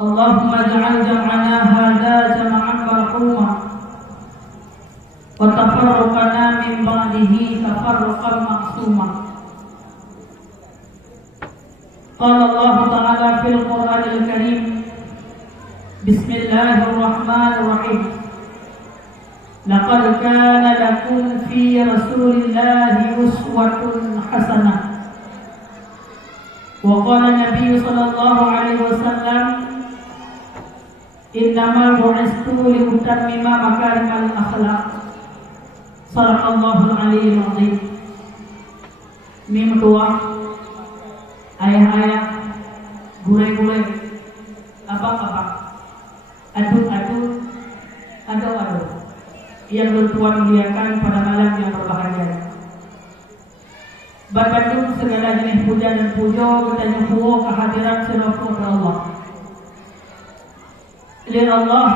اللهم اجعل جمعنا هذا جمعا مرحوما وتفرقنا من بعده تفرقا معصوما. قال الله تعالى في القرآن الكريم: بسم الله الرحمن الرحيم. لقد كان لكم في رسول الله أسوة حسنة. وقال النبي صلى الله عليه وسلم: إنما بعثت لأتمم مكارم الأخلاق. صدق الله العلي العظيم. Mim tua, ayah-ayah, gulai-gulai, abang-abang, aduk-aduk, ado-ado yang bertuan muliakan pada malam yang berbahagia. Berkandung segala jenis puja dan puja kita nyuhur kehadiran selaku Allah. Lihat Allah,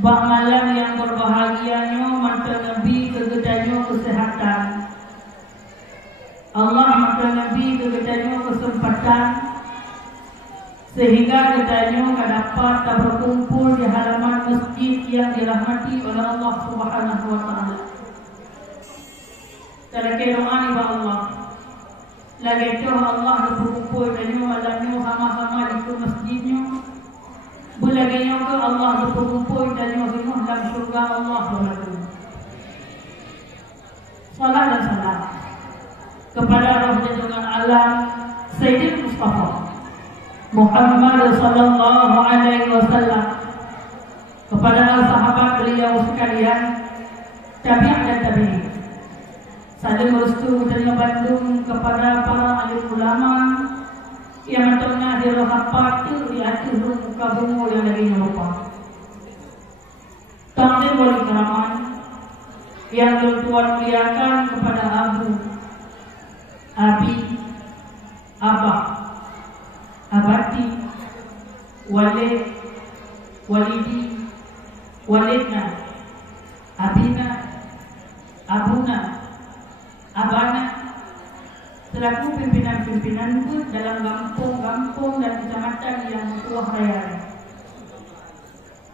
bak malam yang berbahagianya mata Nabi kegedanyo kesehatan. Allah mata Nabi kegedanyo kesempatan sehingga kegedanyo dapat berkumpul di halaman masjid yang dirahmati oleh Allah Subhanahu wa taala. Kalau doa ni ba Allah, lagi tu Allah berkumpul dan malamnya sama-sama di masjidnya. Bulaganya ke Allah berkumpul dan semua dalam surga Allah berlaku. Salam dan salam kepada roh junjungan alam Sayyidina Mustafa Muhammad sallallahu alaihi wasallam, kepada sahabat beliau sekalian, tabi'in dan tabi'in. Saling merestu dan Bandung kepada para alim ulama yang tengah dirahmat di atas muka bumi yang lagi lupa. Taklim wali keramat yang bertuan muliakan kepada Abu, Abi, Abah, Abati, Walid, Walidi, Walidna, Abina, Abuna, Abana, selaku pimpinan-pimpinan pun dalam kampung-kampung dan kecamatan yang tuah raya.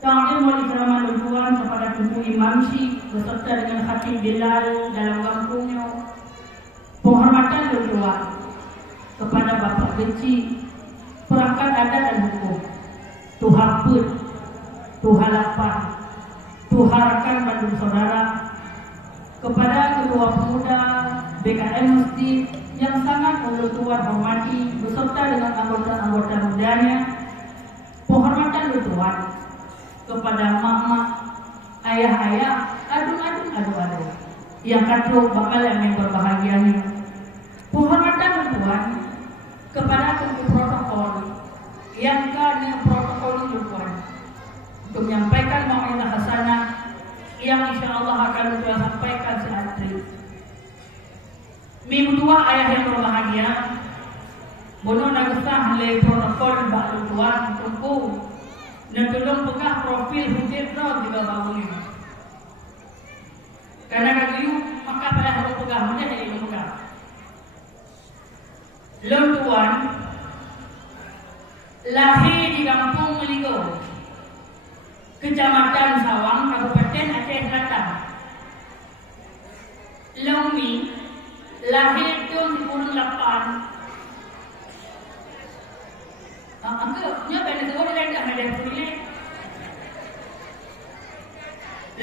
Taklim wali keramat bertuan kepada Tuan Imam Syekh beserta dengan Khatib Bilal dalam kampungnya. Penghormatan bertuan kepada Bapak Benci, perangkat adat dan hukum, Tuhan Put, Tuhan Lapar, Tuhan Rakan Bandung Saudara, kepada ketua pemuda BKM Masjid yang sangat Tuan hormati beserta dengan anggota-anggota mudanya. Penghormatan Tuan kepada mak-mak, ayah-ayah, adu-adu yang kacau bakal yang berbahagianya. Penghormatan Tuan kepada tunggu protokol yang kena protokol Tuan untuk menyampaikan mau'izah hasanah yang insya-Allah akan Tuan sampaikan saat ini. Mim dua ayah yang berbahagia, bono nagesah le protokol bak Tuan tunggu dan tolong pegah profil hujir no di bawah ini. Karena kalau maka pada harus pegah mana yang pegah. Tuan lahir di Kampung Meligo, Kecamatan Sawang, Kabupaten Aceh Selatan. Lomi lahir tahun 1908. Angkatnya pada tahun lain dah ada pilih.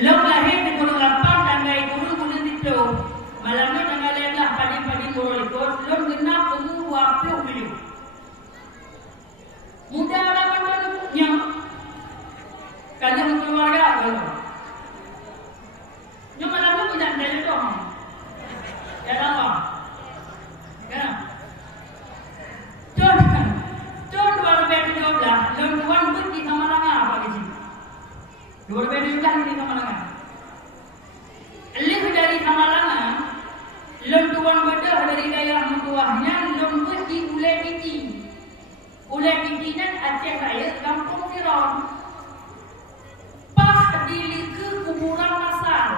Long lahir di 1908 tanggal turun bulan itu. Malamnya tanggal lain dah pagi-pagi turun ikut. Long genap umur 20 milion. Muda orang punya. Kalian keluarga kalau. Nyo malamnya tidak ada itu. Ya Allah. Kan? Tahun 2012, Tuan pergi sama Langa apa di sini? 2012 di sama Langa. Lebih dari sama Langa, Tuan bedah dari daerah mentuahnya, pergi Ulai Titi. Ulai Titi nan Aceh Raya, Kampung Tiron. Pas di kuburan masal,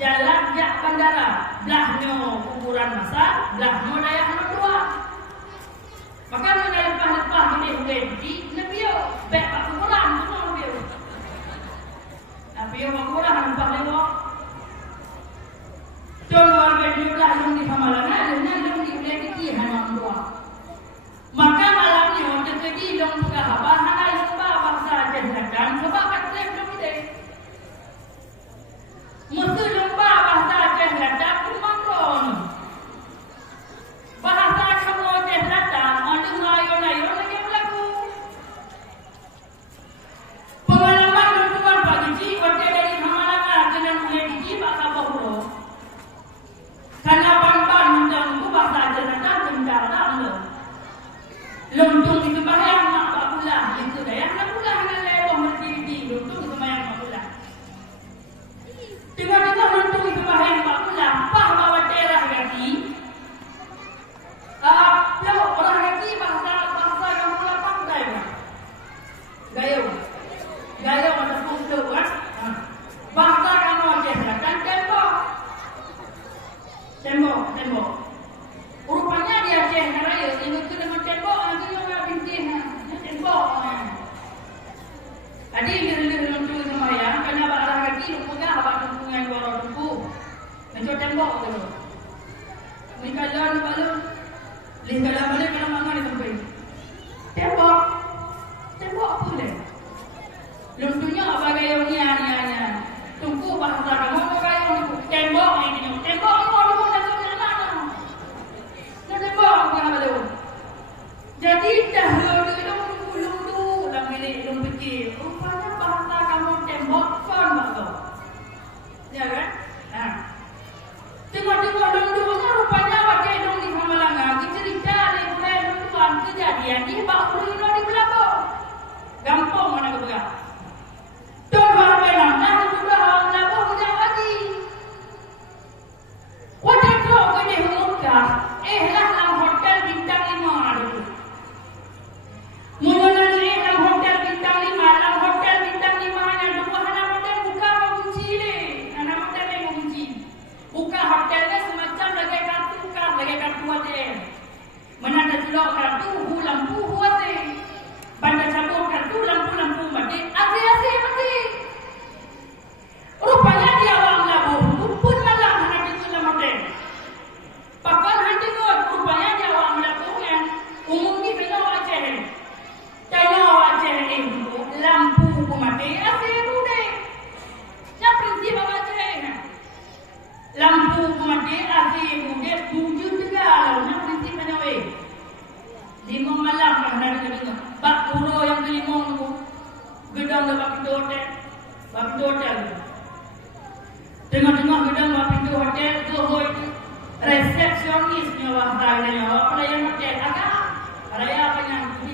jalan Jak Bandara, belahnya kuburan masal, belahnya daerah mentua. Maka mengenai lepas-lepas boleh di Nabi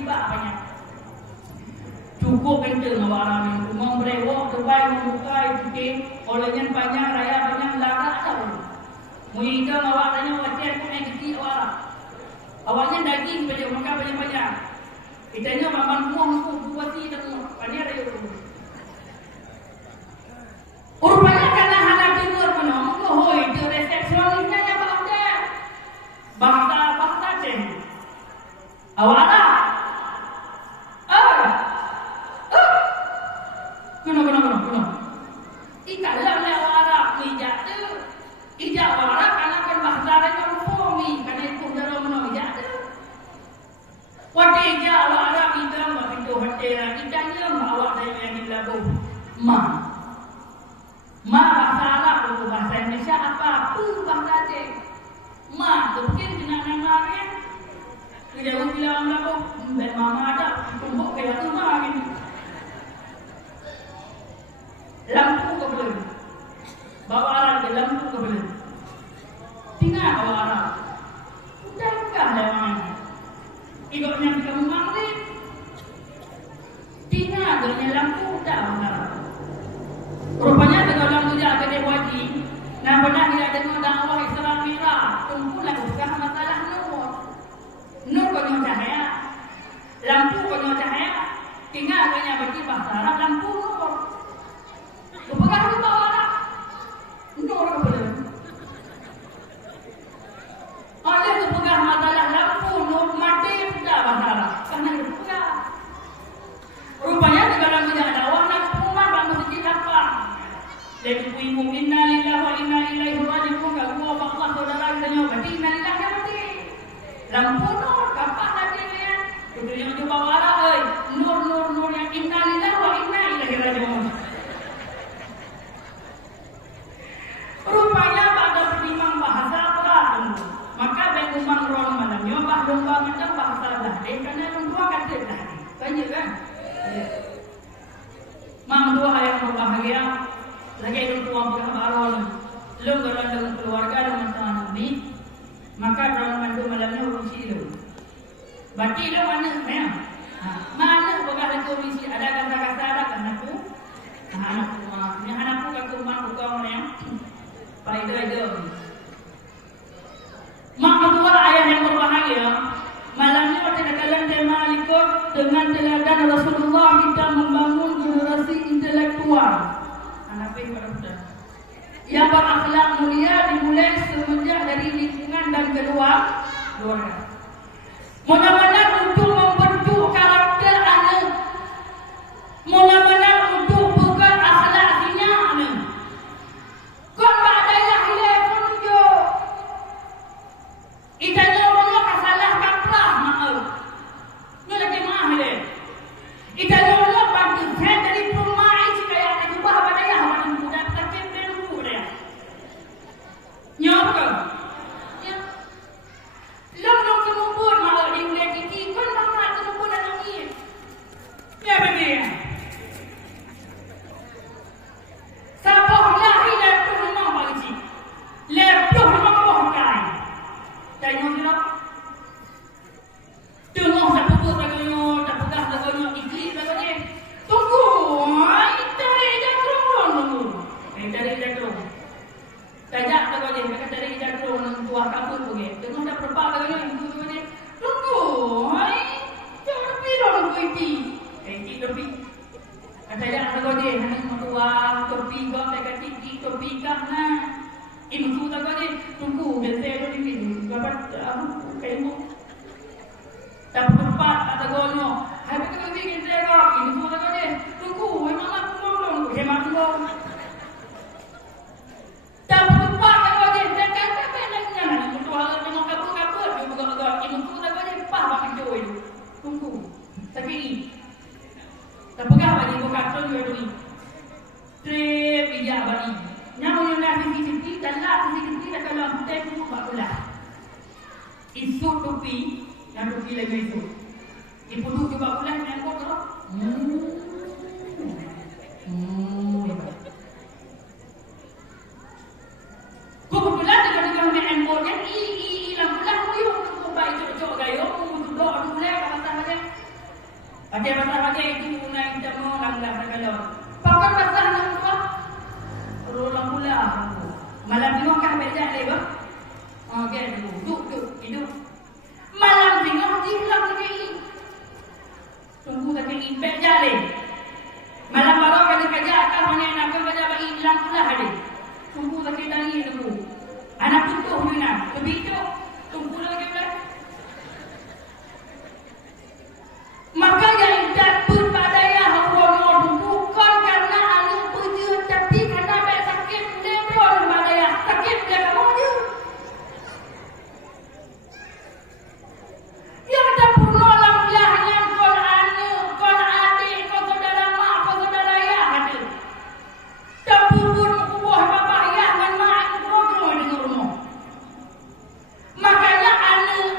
tiba banyak. Cukup ente ngawak rame, rumah berewok, terbaik membuka itu olehnya panjang raya banyak laga tahu. Muida ngawak tanya wajah aku naik gigi awak. Awalnya daging banyak makan banyak. Itanya maman muang buati dah panjang raya tu. Rupanya karena anak dengar menong, hoi tu resepsionisnya yang bagus. Bangsa ceng. Awak ada? Kuno. Ika dalam lewara mijak tu. Ijak wara karena kan bahasa mereka fomi karena itu dalam menong ijak tu. Wati ijak wara kita begitu hatera kitanya awak dari yang lagu. Ma bahasa Arab itu bahasa Indonesia apa pun bahasa Aceh. Ma tu mungkin nama dia. Kita bilang lagu dan mama ada tumbuk kayak tu ma gitu. Lampu kebelan. Bawa arah ke lampu kebelan. Tinggal bawa arah. Udah enggak lewat. Ikutnya ke rumah ni. Tinggal adanya lampu udah arah. Rupanya dengan lampu dia ada dia wajib. Nah benar dia ada dakwah Islam merah. Tunggu lah bukan masalah nur. Nur kau cahaya. Lampu kau cahaya. Tinggal adanya bagi bahasa Arab lampu nur. Kepegang itu orang nur kebelan. Oleh kepegang masalah lampu nur mati sudah bahasa karena kepegang. Rupanya di dalam tidak ada warna rumah bangun masjid apa. Dan ibu inna lillahi wa inna ilaihi raji'un. Kalau Allah saudara kita berarti inna lillahi mati. Lampu nur kapan nanti dia? Itu yang coba wara nur yang inna lillahi wa inna ilaihi raji'un. Rupanya pada penimang bahasa Arab, maka bengumang ron malamnya domba macam bahasa Arab. Karena yang dua kata dah, banyak kan? Mang dua yang berbahagia, lagi yang tua berhabaran, belum berada dalam keluarga dengan tangan ini, maka dalam mandu malamnya urusi itu. Berarti itu mana? Mana bekas komisi ada kata-kata ada kan aku? Anakku kata rumah buka orang yang faedah itu. Mak ketua ayah yang berbahagia, malamnya pada kalian tema ikut dengan teladan Rasulullah kita membangun generasi intelektual. Anak pada yang berakhlak mulia dimulai semenjak dari lingkungan dan keluarga. Mudah-mudahan untuk membentuk karakter anak, mudah-mudahan untuk bukan akhlaknya anak. Kau tak ada yang hilang tunjuk. Itanya orang kasalah kaprah maaf. Ni lagi maaf le. Itanya orang bantu saya dari rumah ini kayak ada jubah pada yang orang muda terkait dulu dia. Nyok. Ya. Long kemudian maaf di mulai kiki kan mama kemudian nangis. Ya begini. Sabah lahi dan rumah bagi. Lepas rumah bohkai. Tanya dia. Tengok satu tu lagunya, tak pegang lagunya iklis lagunya. Tunggu, dari jatuh tunggu. Dari jatuh. Tajak lagunya, mereka dari jatuh tua kapur pergi. Tengok dah berapa lagunya, lagunya. Tunggu, jangan pilih lagu itu. Itu tapi. Tajak lagunya, hanya tua topi kau mereka tinggi topi karena ibu lagunya. Tunggu, biasa tu ini. Dapat aku kayak tak tempat kata gonyo. Hai betul lagi kita kau. Ini semua kata dia. Tunggu, memang aku ngomong. Hemat kau. Tak tempat kata dia. Tak kata benarnya. Untuk hal tengok kabur. Dia buka. Ini semua kata dia. Pah makin jauh itu. Tunggu. Tapi ini. Tak pegang bagi buka tu juga tu. Trip bijak bagi. Nyamu yang dah sisi dan lah sisi dah kalau tempu bakulah. Isu topi. Yang rugi lagi itu. Ibu tu coba pulang dengan kau tu. Kau berpulang dengan kau dengan handphone. Lampu-lampu yuk. Kau baik cocok gaya. Kau berdoa dulu lah. Kata macam Ada pasal pakai itu naik kita mau langgar kalau. Pakai pasal nak buat. Rolang pula. Malam tengok kah beja leba. Okey, duduk hidup. Malam tengok hilang lagi. Tunggu tak ini beja le. Malam baru kerja akan mana nak kerja bagi hilang pula hari. Tunggu tak lagi tunggu. Anak tutup ni nak. Begitu. Tunggu lagi pula. Maka yang dapat pada yang hormon bukan karena anu punya tapi karena baik sakit dia pun pada yang sakit dia kamu je. Yang ada punolam lahnya kon anu, kon adik, kon saudara mak, kon saudara ayah ada. Dapur buah bapak ayah dan mak itu di rumah. Makanya anu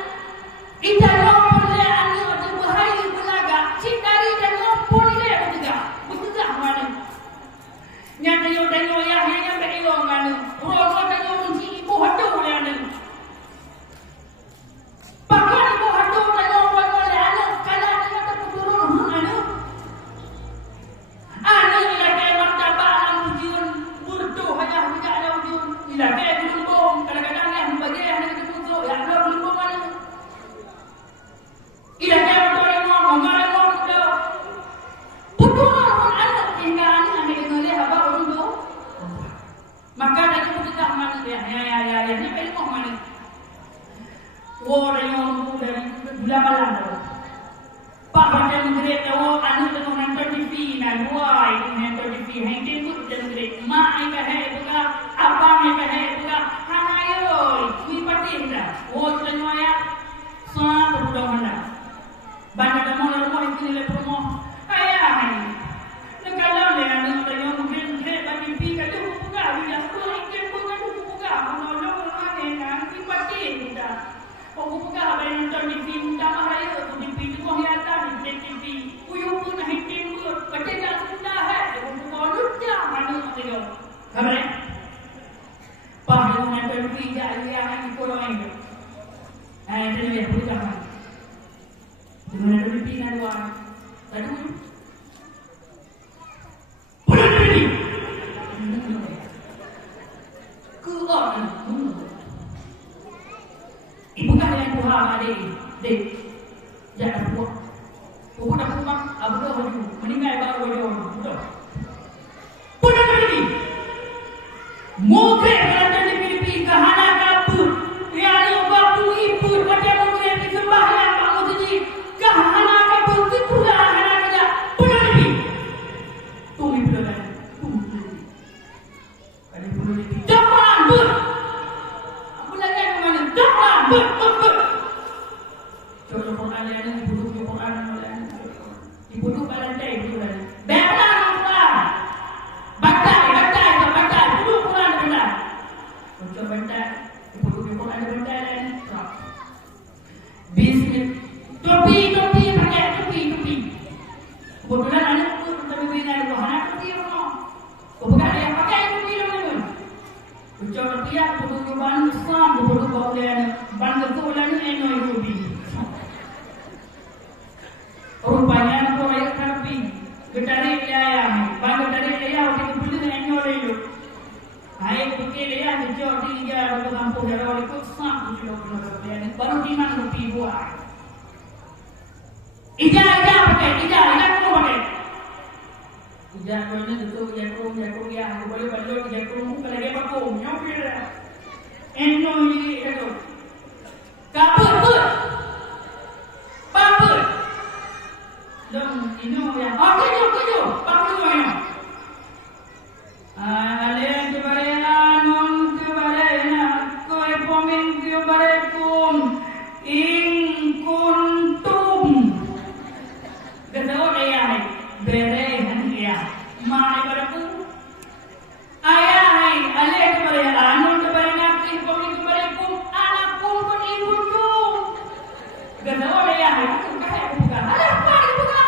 kita boleh anu atau bahaya belaga. Cik dari dan ngompol dia betul mana? Nyata yo dan yo ya hanya berilong mana? Orang dan yo si ibu hadu boleh anu. Bahkan ibu hadu dan ngompol boleh anu. Kalau anu kata turun anu. Anu ila kaya martaba alam ujian burdo hanya tidak ada ujian. Ila kaya gelombong kadang-kadang yang bagi yang ada ketusuk yang ada gelombong mana? Ila kaya orang ngomong dia. Betul pun anak hingga anak boleh apa orang tu. Maka lagi kita aman dia. Ya ni pilih kau mana? Orang yang dari bulan malam tu. Pak macam great tu anak tu nonton TV nak buai nonton TV hang tengok dan great. Mak ni kahai buka, abang ni kahai buka. Hayo, ni pati dah. Oh tengok ya. Semua budak mana? Banyak orang rumah itu nilai rumah. Ayah ni. Kalau dia nak tanya mungkin dia bagi pi kalau buka dia pun ikan pun ada buka. Menolong orang ni nanti pasti kita. Kau buka habis nonton di film drama raya tu di film tu hiatan di TV. Uyuh pun hitam pun. Betul tak sudah hai. Dia buka lupa mana tengok. Kabar ni. Pak dia nonton film dia yang korang ini. Jadi dia buka. Dengan lebih pindah luar. Lalu boleh jadi. Kuat. Ibu kan yang Tuhan adik. Dek. Jangan buat. Ibu dah pulang. Abu dah wajib. Meninggal baru wajib. Betul. Boleh jadi. Mungkin kalau jadi Filipin kahana kapur. Yang batu ibu pada mungkin disembah yang kamu jadi. Kahana kapur itu pula kahana kerja. Boleh jadi. Tunggu pula kan. Tunggu. Kalau boleh jadi. Jangan ber. Apa lagi yang mana? Jangan ber. Contoh Quran yang ini duduk di Quran yang duduk balantai duduk. Benar Quran. Batai duduk Quran benar. Contoh batai duduk di Quran batai dan bismillah. Topi pakai topi. Kebetulan anak tu tapi bina di bawah anak topi rumah. Kebetulan dia pakai topi rumah. Contoh topi ya duduk di bawah Islam duduk bawah dia bangga tu lalu eno topi. Rupanya orang karbing gedari dia bangga dari dia waktu itu beli eno lelu. Hai pakai dia dijor dia di kampung dia orang ikut Islam tu baru di mana topi buat. Ija pakai kau pakai. Ija kau ni tu jagung ya, boleh balot jagung kalau dia pakai nyokir. Eno ni itu. Kapur. Papur. Dong ino ya. Kuju. Papur ya. Alien kebarena, koi poming kebarekum, ing kuntum. Kedua dia ni, berehan dia. Mai beraku. Ayah ni, alien kebarena, kebarena, ing poming kebarekum, anakku pun ibuku. Kedua dia ni, aku kahai buka. Apa buka?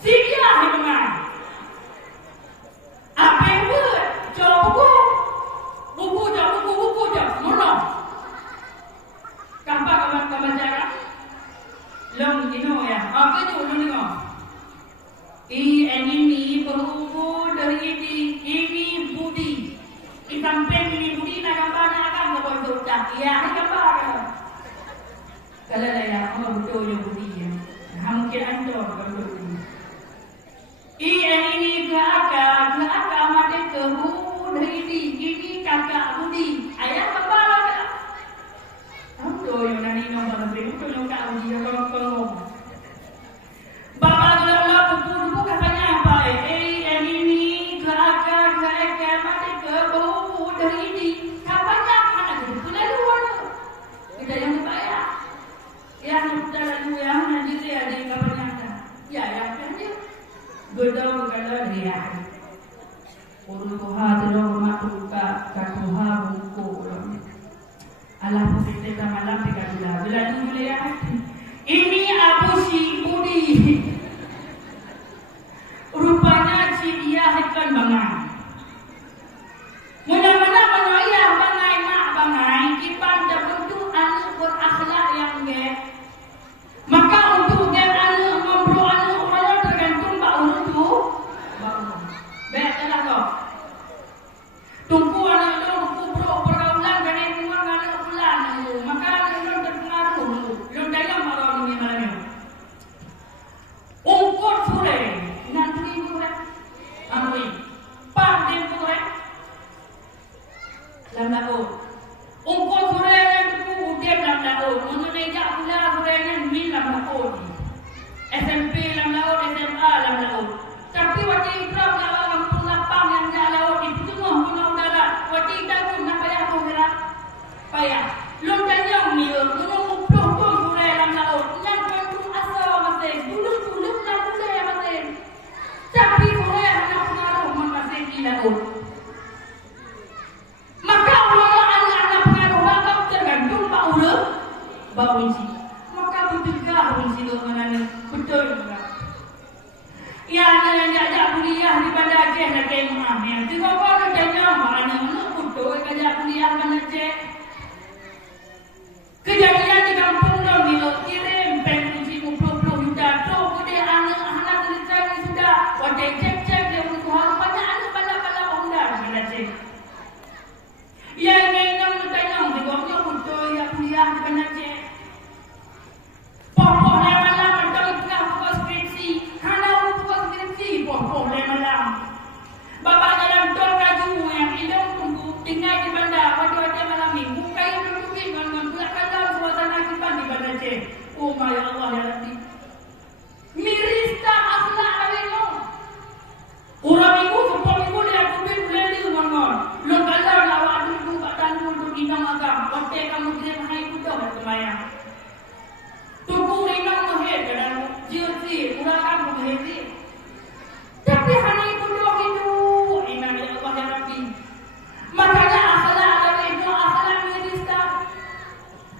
Siapa yang buka? Apa yang buat? Buku je, mana? Kampak jarak. Long ya. Apa tu long ni? Ini berhubung dari ini budi. Sampai ini budi nak gambarnya akan kau betul. Ya, gambar. Kalau dah apa betul yang budi ya. Mungkin anda betul. Ini ke akak mati ke ini kakak budi. Ayah gambar. Aduh, yang nani nombor berapa yang kau uji kalau Bapak Allah buku katanya apa? Ini ke akak mati ke bau dari ini. Katanya mana tu? Punya dua. Kita yang bayar. Yang kita lalu yang nanti dia ada kabarnya. Ya, yang dia. Godong kalau dia. Urut Tuhan terus matuka katuha buku. Allah kita malam dikatakan. Bila dulu ya. Ini Abu Si Budi. Rupanya si dia ikan bangai. Mana-mana ayah bangai, mak bangai, kipan terbentuk anak berakhlak yang baik. Maka untuk dia anak membro anak orang tergantung bau itu. Baik tak kau? Tunggu anak itu kubro pergaulan kan ini memang anak bulan. Maka anak itu terpengaruh. Lu dalam orang ini malam. Ungkot sore. Nanti sore. Amri. Pandem sore. Lambat. Ungkot sore yang tu dia lambat. Menunjukkan pula sore yang min lambat. SMP lambat, SMA lambat. Tapi waktu itu orang pulapang yang jalan itu semua guna udara. Waktu itu pun nak payah tu gerak. Payah. Long tanya ni, menunggu puluh sore lambat. Yang tu asal masih. Dulu lah sore masih. Tapi sore anak pengaruh masih tidak. Maka orang anak pengaruh bakal tergantung bau isi. Maka betulkah isi tu mana betul tak? Yang ajak kuliah di Bandar Aceh nak kemah yang tu kau nak tanya mana betul ajak kuliah Bandar Aceh. Kejadian di kampung dong bila kirim pensi 50 juta tu dia anak cerita ni sudah wadai cek dia berusaha banyak anak bala-bala Bandar Aceh. Yang ingin bertanya, jawabnya betul ya kuliah di Bandar Aceh. Pokoknya malam atau tengah buka skripsi, karena buka skripsi pokoknya malam. Bapak jalan tol kaju yang hidup tunggu tinggal di bandar wajah-wajah malam ni. Buka yang bertubi dengan pula kalau suasana kipan di Bandar Aceh. Oh my Allah ya Rabbi. Miris tak akhlak lagi no. Orang minggu sepuluh minggu dia tubi beli bangun. Lo kalau awak dulu kat tandu untuk inang agam, waktu kamu kirim hari kuda berkemayang. Tunggu inang mahir kadang jersi, kurang mahir. Tapi hari kuda itu inang ya Allah ya Rabbi. Makanya akhlak dari itu akhlak miris tak.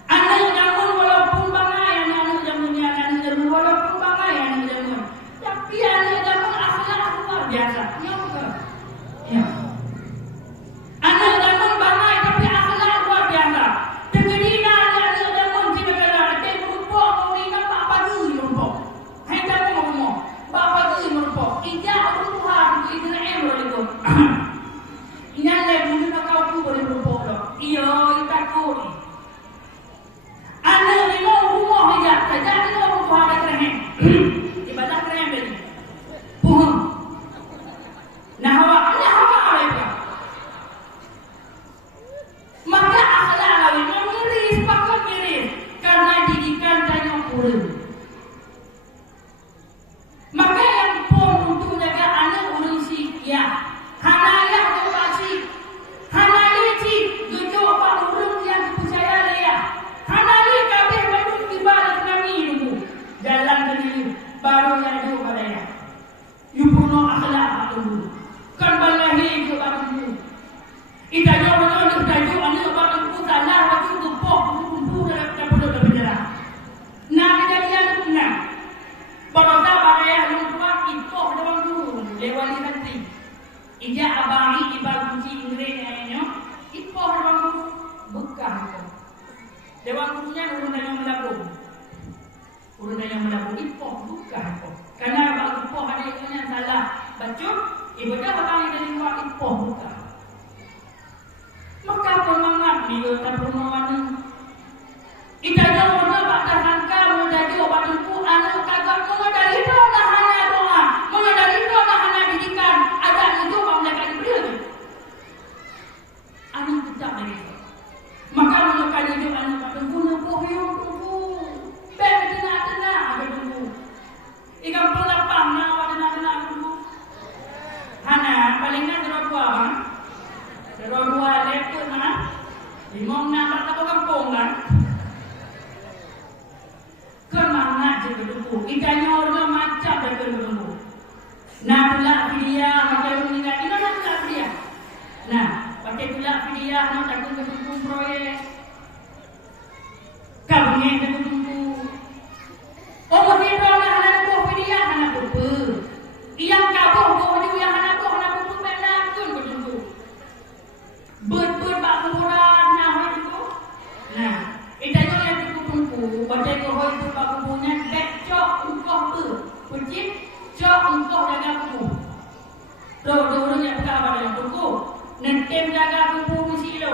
Anak jamun walaupun bangai, anak jamunnya anak jamun walaupun bangai anak jamun. Tapi anak jamun akhlak luar biasa. Ya bukan? Ya. Anak jamun bangai tapi akhlak luar biasa. Tegedina anak jamun sini kena ada merupok, merina pak pagi merupok. Hai jamun ngomong, pak pagi merupok. Ijak Tuhan itu Israel berlaku. Ingat lagi kita kau tu boleh merupok dah. Iya, kita kau ni. Anak ni mau rumah hijab, saja ni mau rumah ada keren. Ibadah keren tadi. Puhun. Nah awak mereka. Maka akhlak lagi miris, pakar miris. Karena didikan tanya kurang. Maka yang pun untuk jaga anak urusi ya. Hana ayah tu pakcik. Hana licik. Tujuh apa urung yang dipercaya dia. Hana li kabeh bandung tiba dan kami dulu. Jalan ke diri. Baru yang ada pada ya. You puno akhlak dulu. Kan balahi ke baru dulu. Ita jauh betul tajuk anak baru tu salah waktu tu pok kumpul dalam kapal berjalan. Nah kejadian itu benar. Baru sahabat ayah lupa itu dalam dulu lewat nanti. Ija abangi ibal kunci Inggris ayahnya. Itu dalam dulu bekah. Dewan kuncinya urun yang melapung. Urang yang menabung ipoh bukan ipoh. Karena kalau ipoh ada yang salah baca, ibadah bakal dari luar ipoh bukan. Maka pemangat ni tak perlu mana. Itanya mana bakal sangka menjadi obat tuku anak kagak mana dari mana hana doa, mana dari mana hana didikan. Ada itu mereka diberi. Anak tetap dari itu. Maka menekan hidup anak tak guna pohon tunggu. Ben tenang ada tunggu. Ikan pelapang nak tenang tunggu. Hana palingnya dua bang. Dua leput mana? Limong nak tak kampung kan? Kemangat je tunggu. Ikannya orang macam dah tunggu. Nak pula dia macam meninggal. Ini nak pula dia. Nah, pakai pula dia nak takut tunggu proyek. Kabungnya tunggu. Oh, mungkin orang anak buah dia anak buah. Yang kabung buah dia anak buah benar pun tunggu. Ber bak kuburan nah itu. Nah, itanya yang tunggu. Baca kohoi tu bak kuburan dek cok engkau tu. Pucit cok engkau jaga kubu. Orang yang buka apa yang tunggu. Nentem jaga kubu mesti lo.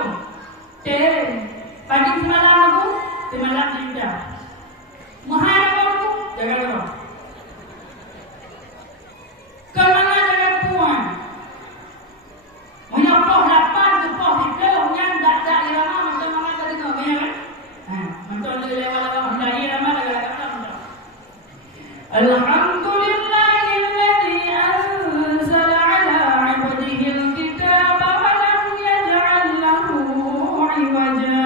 Tem. Pagi semalam aku, semalam tidak. Mahal aku jaga lo. Kemana jaga puan? Menyopoh lapan tu poh itu yang tak irama macam mana tadi tu kan? Macam tu lewat hendak irama agak tak. Alhamdulillahilladzi anzala ala 'abdihi al-kitaba wa lam yaj'al lahu 'iwaja.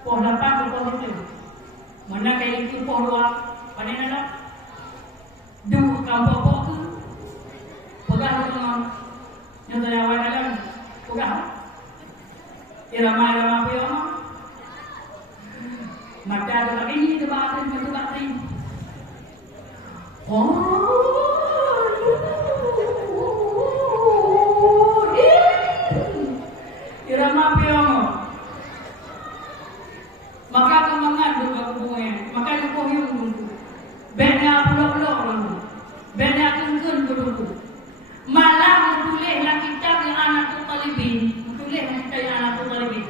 Poh lapan tu poh itu. Mana kayak itu poh luar? Panen ada? Du kampung poh tu. Pegang tu yang saya awal dalam pegang. Irama pion. Mata tu ini tu bateri. Irama pion. Maka kemangat dua kubungnya. Maka dua hiung tunggu. Benda pulau-pulau tunggu. Benda tunggu tunggu. Malah menulislah kitab yang anak tu talibin. Menulislah kitab yang anak tu talibin.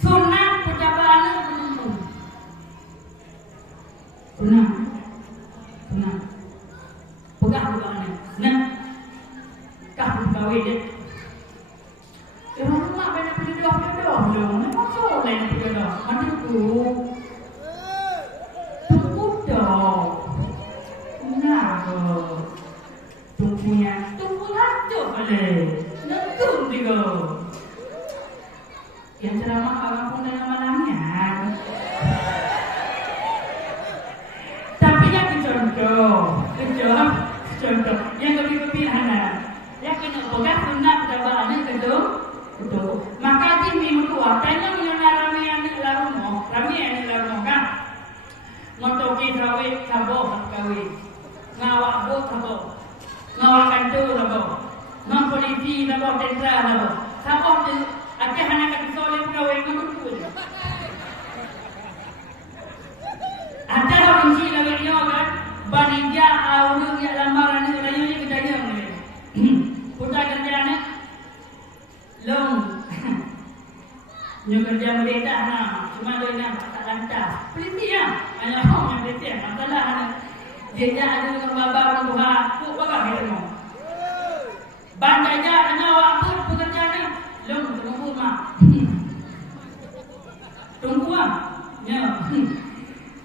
Sunnah percabaan tunggu. Sunnah. Pegang bukannya. Nah, kah berkawin dia. Orang rumah banyak pedoh dong. Memang soleh pedoh. Mana tu? Tunggu dong. Nah, tunggunya tu boleh. Nentu juga. Yang ceramah orang pun dalam malamnya. Tapi yang contoh. Yang lebih anak. Yang kena pegang sunnah percabaan kedua. Maka jimi mertua tanya menyona ramian ni larumo kan. Ngotoki kawin kabo kawin. Ngawak bo kabo. Ngawak kantor kabo. Non polisi kabo tentara kabo. Kabo tu aceh anak kat soleh kawin ngotu. Ada orang Cina lagi kan. Banija aurung ya lamaran ni layu ni kita yang ni. Putar kerjaan long. Nyo kerja mereka cuma dia nak tak lantas. Peliti ya. Hanya orang yang peliti. Masalah dia ada dengan baba Tuhan. Ku bagai kita mau. Bandanya hanya apa pekerjaannya. Long tunggu mak. Tunggu ah. Ya.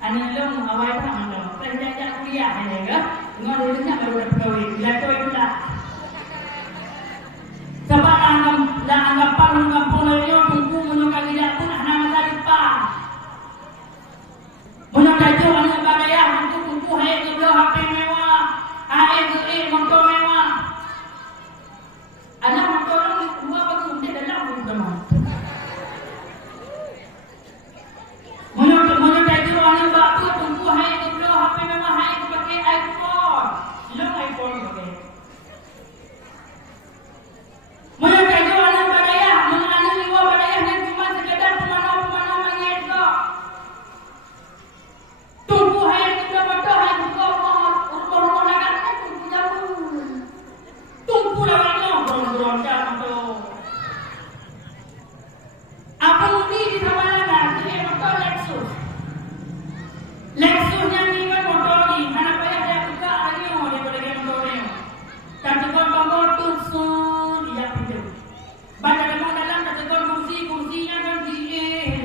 Ana long awal tak anda. Kerja kuliah ada ke? Dengar dia dengar baru dapat kahwin. Lato itu tak. Sebab anggap kampung lelio tunggu menyokang tidak pun anak masa depan. Menyokang anak badaya untuk tunggu hai ke HP mewah, hai ke motor mewah. Anak motor ni dua bagi untuk dalam pun sama. Menyokang anak bapa tunggu hai ke HP mewah, hai ke pakai iPhone. Long iPhone pakai. Menyokang Lexusnya ni kan motor ni, anak payah dia buka lagi daripada dia motornya. Tak tekan tombol tu, dia pintu. Baca dalam tak tekan kursinya kan dia.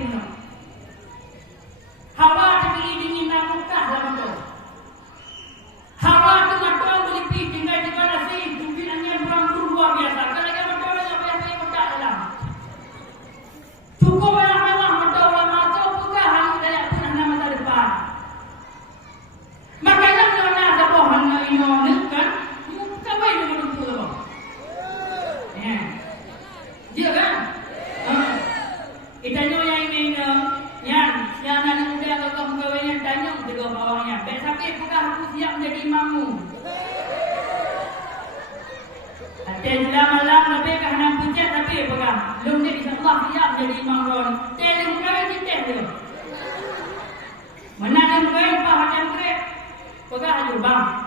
Hawa tapi dingin nak buka lah motor. Hawa tu motor boleh pergi tinggal di mana sih, tumpinannya berambut luar biasa. Kalau dia motor dia payah buka dalam. Cukup mewah motor ulama tu buka hari daya pun nak masa depan. Makanya nona ada pohon ini kan, muka baik dengan tu tu. Ya, dia kan? Itanya yang ini yang nanti muda kalau pegawainya tanya juga bawahnya. Baik sampai buka aku siap menjadi imammu. Ada malam lebih ke 6 puncak tapi pegang. Belum dia insya-Allah siap menjadi imam ron. Tele muka kita dia. Mana dia muka apa hanya muka. Pegang aja bang.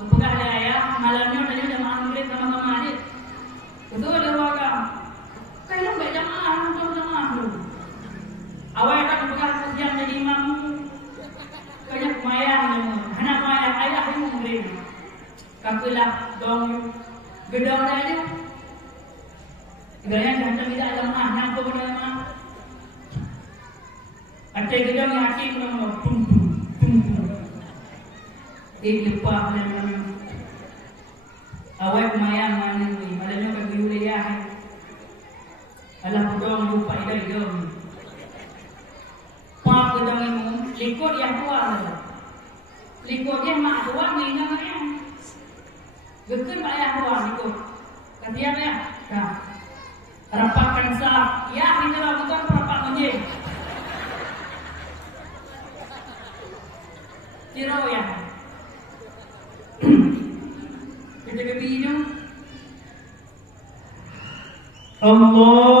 Pegang ada ya malamnya tadi jemaah murid sama-sama aja. Betul ada warga. Kalau baik jemaah jemaah tu. Awak akan pegang siap menjadi imam. Banyak mayang ni. Anak mayang ayah ni murid. Kakulah dong gedong dah je. Gedong yang tidak ada lemah, nampak pada lemah. Ada gedong yang hati pun tum. Dia lepas dalam. Awak mayang mana ni? Malangnya bagi wilayah. Alah gedong lupa gedong. Pak gedong ini likut yang tua lah. Likut dia mak tua ni namanya. Gekun ayah buah ikut. Kata apa ya? Nah, rapatkan sah. Ya, kita lakukan perapat menjeng. Tirau ya. Kita ke bidung. Allah.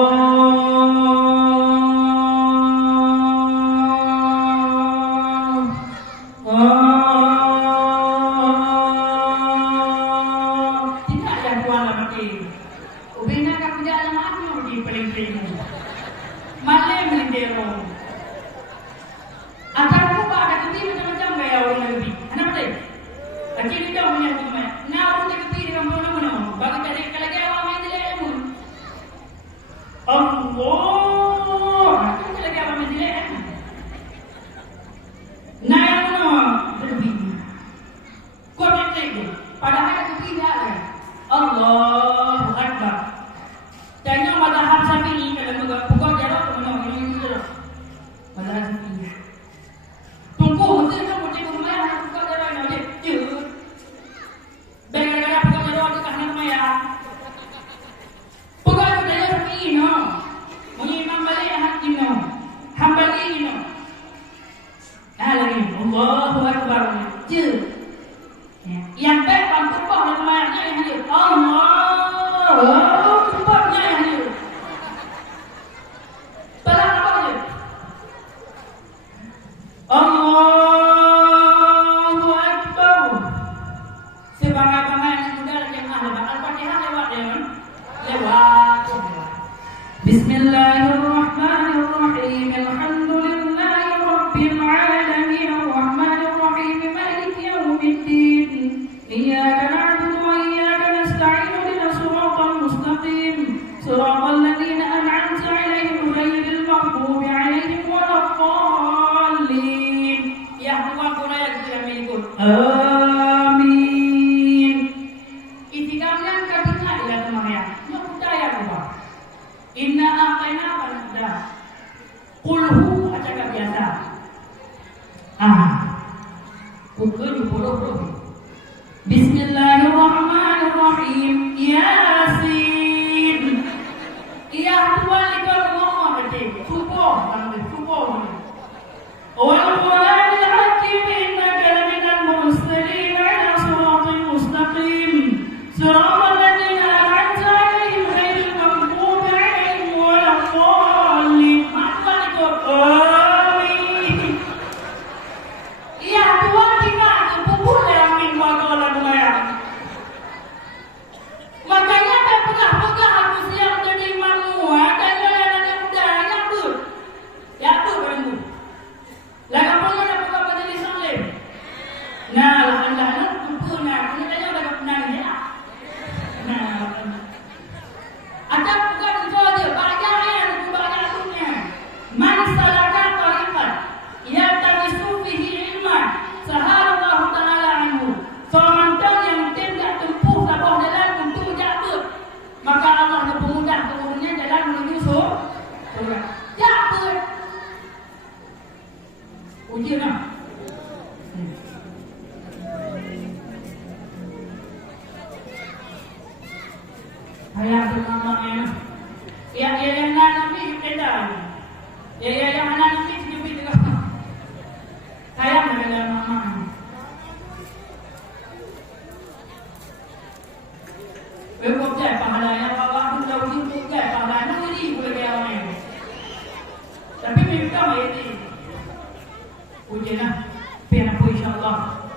Bismillahirrahmanirrahim. Alhamdulillahi rabbil alamin. Arrahmanirrahim. Maliki yaumiddin. Iyyaka na'budu wa iyyaka nasta'in. Ihdinas siratal mustaqim. Siratal ladzina an'amta 'alaihim ghairil maghdubi 'alaihim waladdallin. Ya Allah, kuna ya kita milikun. Amin. Itikafnya katika ila temanya. Mukutaya apa? Inna a'tayna al-huda. Qul hu aja biasa. Pukul 20. Bismillahirrahmanirrahim. Yasin. Iya Tuhan itu ngomong tadi. Subuh. Wal Qur'anil hakim innaka laminal mursalin 'ala siratin mustaqim. Siratal ladzina an'amta 'alaihim ghairil maghdubi 'alaihim waladdallin. Maka itu amin. Iya Tuhan kita pukul yang min wa qala. Makanya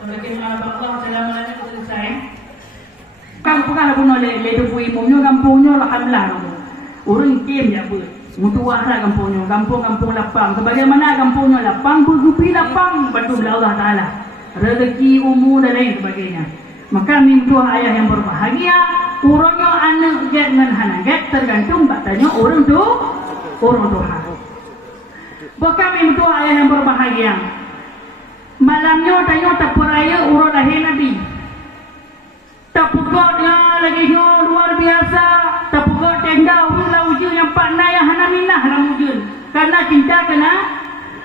Bagaimana Allah Assalamualaikum kepada saya. Kampung lah puno le dupui mumnyo kampungnya lah kamlah kamu. Orang kim ya bu. Mutua lah kampungnya, kampung lapang. Sebagaimana kampungnya lapang, bergupi lapang batu bila Allah Taala. Rezeki umur dan lain sebagainya. Maka mintua ayah yang berbahagia, orangnya anak get dengan hana get tergantung batanya orang tu hak. Bukan mintua ayah yang berbahagia. Malamnya tanya tak peraya urut lahir Nabi. Tak pukatnya lagi luar biasa. Tak pukat tenda ulah ujung yang pakna yang hana minah dalam ujung. Karena cinta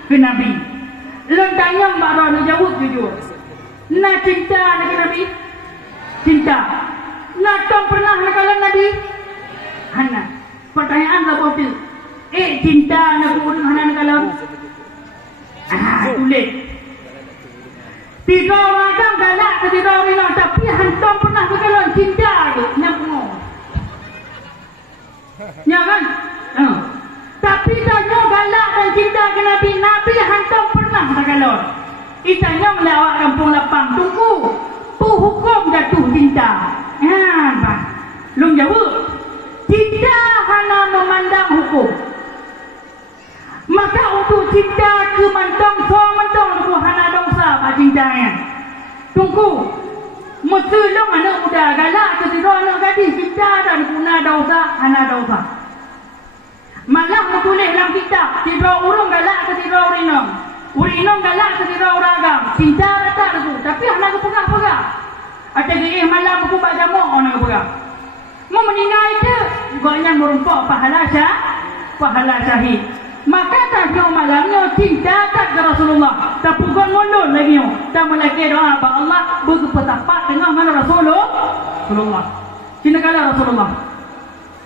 ke Nabi. Lon tanya Mbak Rana jawab jujur. Nak cinta dengan Nabi? Cinta. Nak tong pernah nak kalah Nabi? Hana. Pertanyaan lah bodoh. Cinta nak urut hana nak kalah? Tulis. Tiga macam galak ke tiga orang tapi hantam pernah berkalon cinta tu nyambung. Ya kan? Tapi tanya galak dan cinta ke Nabi hantam pernah berkalon. Itanya melawak kampung lapang tunggu. Tu hukum jatuh cinta. Bang. Lung jawab. Cinta hanya memandang hukum. Maka untuk cinta ke mantong tu hana dosa pak cintanya. Tunggu. Mesti long anak muda galak ke tiga anak gadis cinta dan guna dosa hana dosa. Malah menulis dalam kitab tiga orang galak ke tiga orang Urinong galak ke tiga orang agam. Cinta rata tu tapi hana ke pegang-pegang. Ada gaya malam aku buat jamu orang ke pegang. Mau meninggal itu goyang merumpak pahala syahid. Maka tanya malamnya cinta tak ke Rasulullah. Tak pukul mundur lagi. Tak melaki doa apa Allah berkepetapat dengan mana Rasulullah. Cinta kala Rasulullah.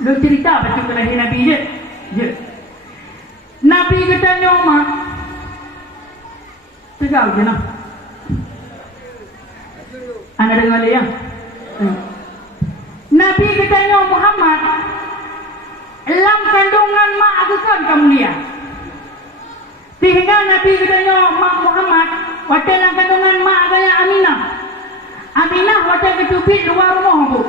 Lu cerita betul ke lahir Nabi je. Nabi katanya Umar. Tegal je nak. Anda dengar dia ya? Nabi katanya Muhammad. Dalam kandungan mak aku kan kamu lihat. Sehingga Nabi katanya mak Muhammad waktu dalam kandungan mak agaknya Aminah waktu ketubik luar rumah bu.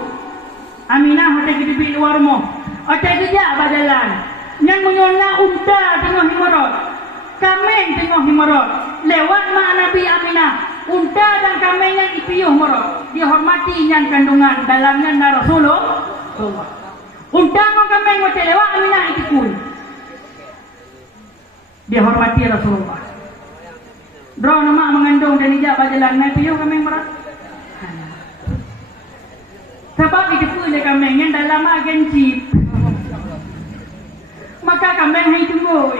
Aminah waktu ketubik luar rumah. Waktu kejap berjalan. Yang menyona unta tengah himarot. Kameng tengah himarot. Lewat mak Nabi Aminah. Unta dan kameng yang dipiyuh marot. Dihormati yang kandungan dalamnya Rasulullah. Unta mau kameng waktu lewat Aminah ikut. Dia hormati Rasulullah. Draw nama mengandung dan ijab berjalan mai piyo kami merat. Sebab itu pun dia kami yang dalam agensi. Maka kami hai tunggu.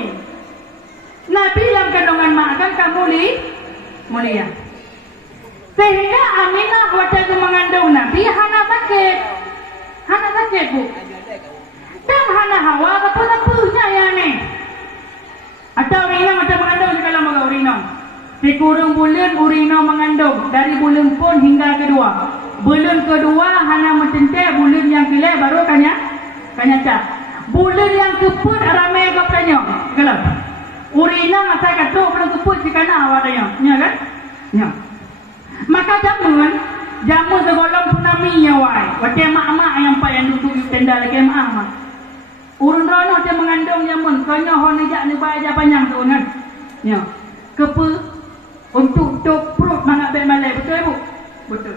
Nabi dalam kandungan mak kan kamu mulia. Sehingga Aminah waktu mengandung Nabi hana sakit bu. Dan hana hawa apa-apanya ya ni. Atau urinam atau mengandung segala macam urinam. Sekurang bulan urinam mengandung dari bulan pun hingga kedua. Bulan kedua hana mencentek, bulan yang kelima baru kanyata. Bulan yang keput ramai kau tanya. Kalau urinam asal katuk bulan keput sikana awalnya, ya kan? Ya. Maka jamu segolong tsunami nyawai. Waktu mak-mak yang payah duduk di tenda lagi mak. Urun rono dia mengandung jamun. Kanya hon ajak ni bayar panjang tu kan. Ya. Kepa untuk perut mangak bel malai betul ibu? Betul.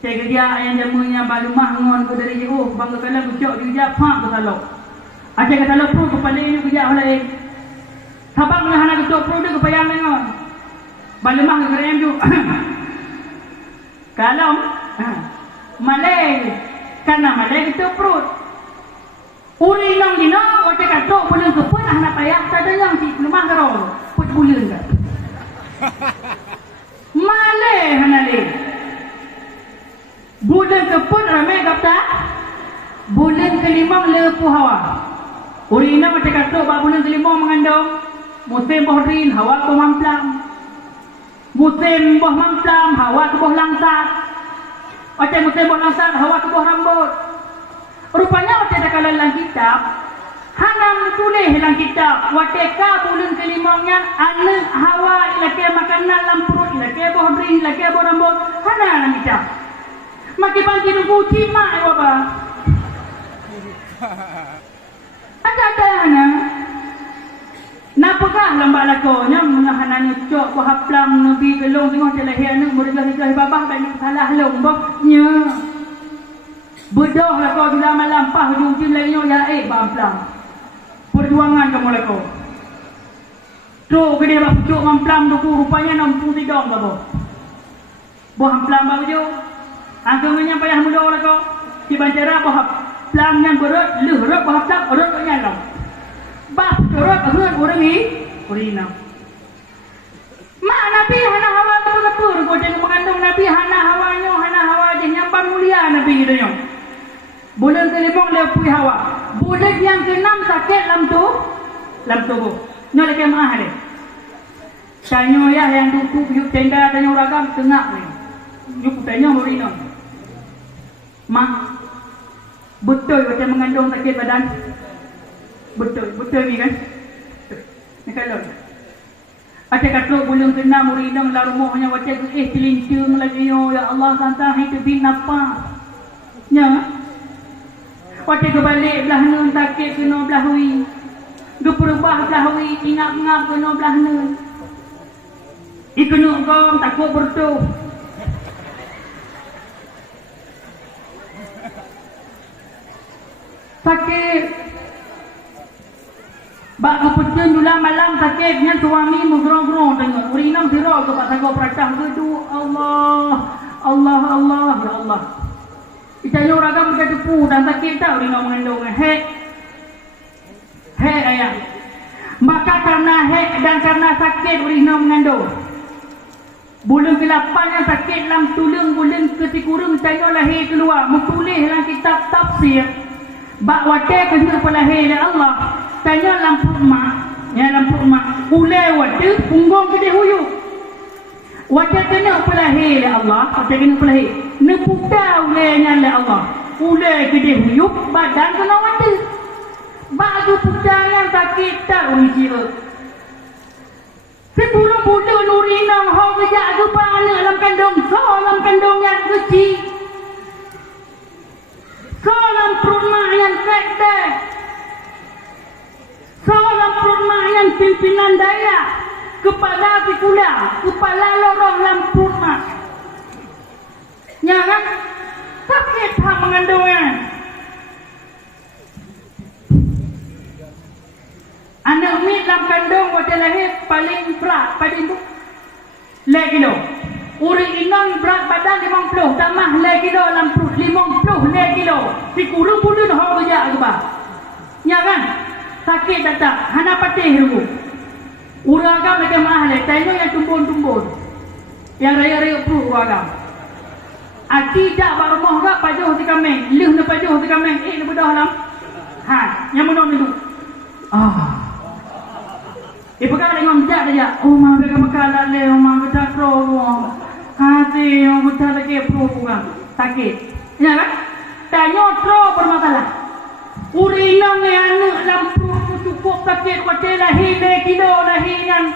Saya kerja yang jamunya balumah ngon ku dari jauh bangga kala bucok dia pak ke salok. Aja ke salok perut kepala ini kerja oleh. Sabang lah nak ketuk perut dia kepayang ngon. Balumah ke kerem tu. Kalau malai karena malai ketuk perut. Uri nong dino, waktu katok bulan kepun anak payah tak ada yang si lemah kerol, put bulan dah. Malay hanale. Bulan kepun ramai kata. Bulan kelima lepu hawa. Uri nong waktu katok bulan kelima mengandung. Musim bohrin hawa ke mamplam. Musim boh mamplam hawa ke boh langsat. Waktu musim boh langsat hawa ke boh rambut. Rupanya waktu ada kalau dalam kitab Hanam tulis dalam kitab waktu bulan kelimanya anak hawa ilaknya makanan dalam perut ilaknya boh beri ni lagi abang rambut. Hana nak kita. Makin pagi tu kuci mak apa? Ada hana. Napakah lambat lakonya mengahananya cok ku haplang nabi gelong tengok celahia nak berjah-jah babah balik salah long bohnya. Bedah lako bila malam pah hujung lainnya ya bamplang. Perjuangan kamu lako. Tu gede bab cok mamplang tu rupanya nampung tidong babo. Boh hamplang babo jo. Angkanya payah muda lako. Di bancara boh plang yang berat leuhrap boh haplang urut nyalong. Bah turut ahun orang ni urina. Mak Nabi hana hawa apa-apa ko jangan mengandung Nabi hana hawanya hana hawa je nyampan mulia Nabi gitu nyo. Bulan ke-5 dia pergi hawa. Bulan yang ke-6 sakit lam tubuh. Nyo lagi maah dia. Tanyo ya yang duduk yuk tenda tanyo ragam tengah ni. Yuk tanya urina. Mak betul macam mengandung sakit badan. Betul ni kan? Ni kalau ada kata bulan ke-6 muridang la rumahnya wajah ke celincung lagi yo ya Allah santah itu bin apa? Nya. Wajah ke balik belah nun sakit kena belah hui. Ge perubah belah hui ingap-ngap kena belah nun. Ikunu kom takut bertuh. Sakit bak kepecun dula malam sakitnya suami mugrong-grong tengok. Urinam sirah ke pak sago peratah gedu Allah ya Allah. Itanya orang kita tepu dan sakit tak urinam mengandung. Hek ayah. Maka karena hek dan karena sakit urinam mengandung. Bulan ke-8 yang sakit lam tulang bulan ke-10 saya lahir keluar. Menulis dalam kitab tafsir. Bak wadah ke lahir ya Allah. Tanya lampu emak, ulai wadah punggung gede huyuk. Wadah kena pelahir ya Allah, wadah kena pelahir. Neputa ulainya ya Allah, ulai gede huyuk, badan kena wadah. Baju putar yang sakit tak ujian. 10 bulan urinam hau kejak jumpa anak dalam kandung, dalam kandung yang kecil. Dalam perumah yang kekdeh. Seorang permain pimpinan daya kepala pikula, kepala lorong lampurna. Ya kan? Sakit hak mengandungnya. Anak mit dalam kandung wadah lahir paling berat pada itu. Kilo. Uri inang berat badan 50, tambah kilo dalam perut 50 kilo. Dikurung pulun hak kerja ke bah. Ya kan? Sakit tak? Hana patih dulu. Uragam macam mahal. Tanya yang tumbun-tumbun. Yang raya-raya perut uragam. Tidak baru rumah tak pajuh si kami. Lih na pajuh si kami. Ni bedah dalam. Yang mana dulu? Pegang dengan jat saja. Oh, mak pegang makalah le. Oh, mak betul pro. Hati, oh betul lagi pro bukan. Sakit. Ya kan? Tanya pro bermasalah. Urinam ni anak lampu cukup sakit wajah lahir kilo lahiran.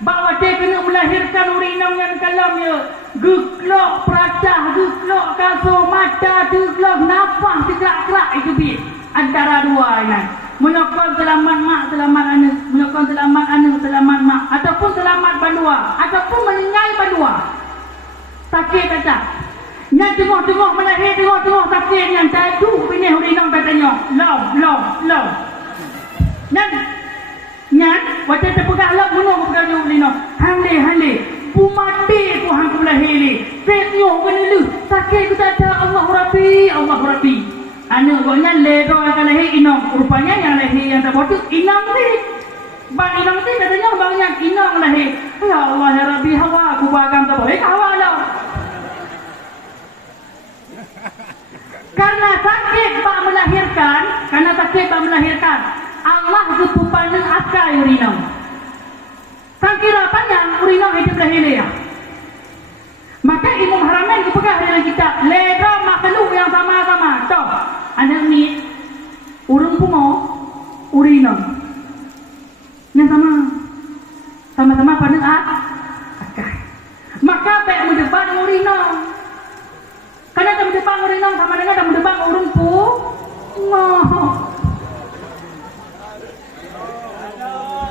Bawa dia kena melahirkan urinam yang kalam ya. Geklok peracah, geklok kasur mata, geklok nafas, tegak-gerak itu bit. Antara dua ini. Menyokong selamat mak, selamat anak. Menyokong selamat anak, selamat mak. Ataupun selamat bandua. Ataupun meninggal bandua. Sakit tak? Yang tengok-tengok melahir, tengok-tengok sakit yang jatuh benih urinam katanya. Long. Nyan, wajah terpegang lap bunuh kepegang urinam. Hande. Pumati ku hang melahir ni. Setnyo kena lu. Sakit ku tak ada. Allah Rabbi. Anak koknya ledo akan lahir inam. Rupanya yang lahir yang tak bodoh inam ni. Bang inam ni katanya banyak inam lahir. Ya Allah ya Rabbi hawa aku bagam tak boleh hawa lah. Karena sakit bak melahirkan, Allah kepupanan akai urinam. Sang kira panjang urinam hidup lahir ya. Maka Imam Haramain kepegah dalam kitab leda makhluk yang sama-sama. Toh, anak ni urung pungo urinam yang sama-sama pada akai. Maka baik debang urinang sama dengan dah debang urun pu. Noh.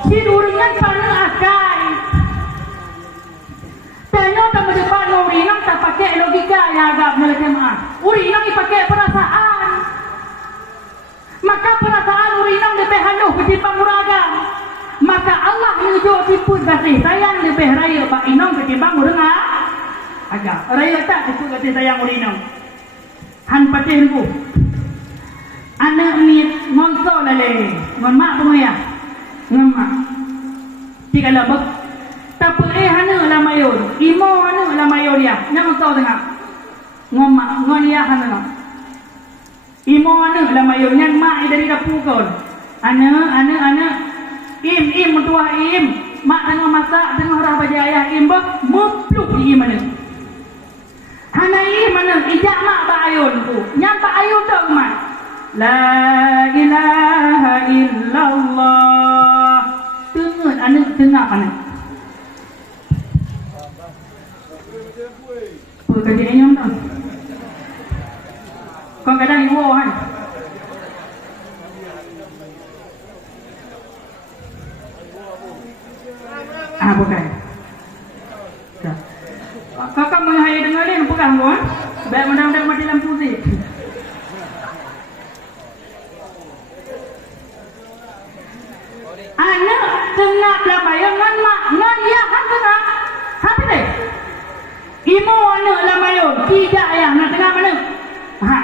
Cin uringan pana akai. Tanya dah debang urinang tak pakai logika yang agak melecehkan. Urinang dipakai perasaan. Maka perasaan urinang lebih halus ketimbang uragam. Maka Allah menunjuk sifat kasih sayang lebih raya Pak Inong ketimbang urang agak. Raya tak sifat kasih sayang urinang. Han patih ku. Anak ni ngonsol lale. Ngon mak pengaya. Ngon mak. Tiga labak. Tapi hana lah mayor. Imo hana lah mayor dia. Yang ngonsol tengah. Ngon mak. Ngon dia hana. Imo hana lah mayor. Yang mak dari dapur kau. Anak. Im mentua im. Mak tengah masak. Tengah rah baju ayah im. Mempluk di im mana. Hana im mana. Ijak mak Pak Ayun tu. Yang Pak Ayun tu mak. La ilaha illallah. Tengah anak tengah anak. Apa kaji ni nyom tu? Kau kadang ibu kan? Bukan. Kakak menghayat dengar ni, bukan bukan? Baik mudah-mudahan mati lampu sih. Anak tengah lamayan ngan mak ngan ya han tengah. Apa ni? Imo anak lamayan, tidak ayah nak tengah mana? Ha.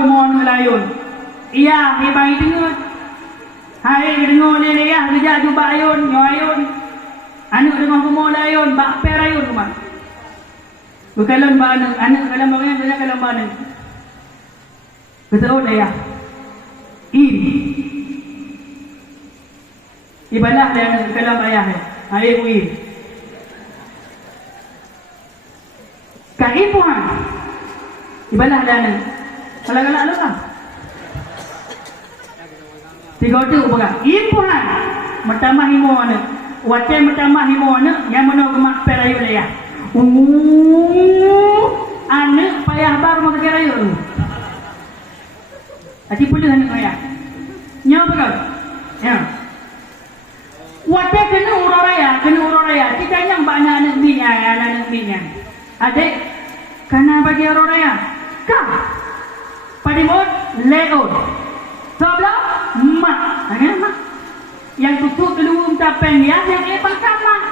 Kemon melayun. Iya, hebai dengar. Hai dengar ni ya, kerja jumpa ayun, nyo ayun. Anak dengar kemon ayun, bak per ayun kemon. Bukalan ba anak kalam ba yan, kaya kalam ba anak. Betul dah ya. Ibalah dia anak kalam ayah ni. Ayah ku Kaipuhan. Ibalah dia anak. Kalau-kalau lu kan. Tiga tu bukan. Impuhan. Bertambah imo anak. Wacai bertambah imo anak. Yang mana kemak perayu dia. Anak payah baru mau kerja rayu tu. Aci pulih anak payah. Nyawa betul. Ya. Wacai kena urang raya. Kita yang banyak anak bini. Adik, kena bagi orang raya. Kah? Padimot, leot. Sebelah, mak. Mak. Yang tutup keluar tapen dia, yang pangkat mak.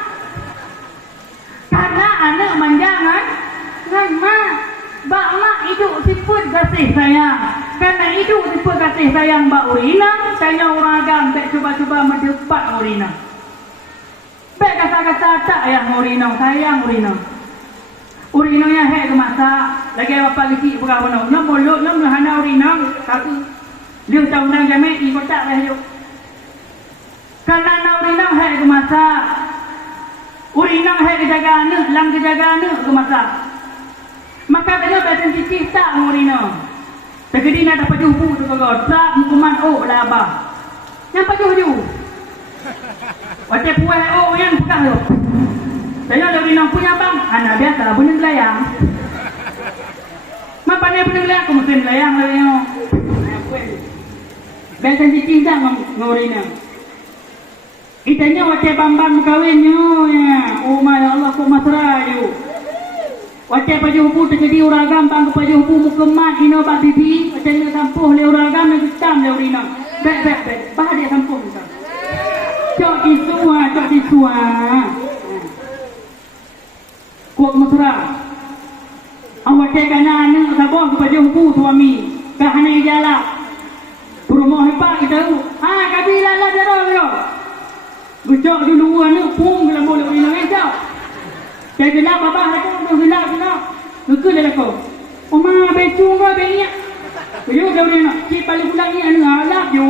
Karena anak manjangan, ngan mak. Bak mak hidup sifat kasih sayang. Karena hidup sifat kasih sayang bak urina, saya orang agam tak cuba-cuba mendepat urina. Baik kata-kata tak ayah urina, sayang urina. Urina yang hek ke masak. Lagi apa lagi berapa nak? Nyom bolok, nyom hana urina. Satu. Dia tahu nang jamai ikut tak lah hidup. Kalau nak urina hek ke masak. Urina hek ke jaga anak, lang ke jaga anak ke masak. Maka tengah badan cicih tak urina. Tegedi nak dapat juhu tu kau. Tak hukuman lah abah. Yang pajuh ju. Wacai puai yang bukan tu. Saya dah urina punya bang. Anak biasa punya gelayang. Mak pandai punya gelayang. Aku mesti gelayang lah ni. Badan cicih tak ngurina. Itanya wacai bambam kawinnya. Oh my Allah kok masra you. Wacai baju hubu terjadi uragam bang baju hubu mukemat ino bak bibi. Wacai ni sampuh le uragam ni hitam le urina. Baik. Bah dia sampuh kita. Cok di sua. Kok mesra. Awak cakap anak sabah ke baju hubu suami. Kahana ijala. Rumah hebat kita tu. Kabilah lah jaro. Gucok dulu anak pung dalam bola urina ngecak. Saya gelap abah aku gelap. Kekal dah aku. Oma becung ke benyak. Yo kau ni nak cip balik pulang ni anu alap yo.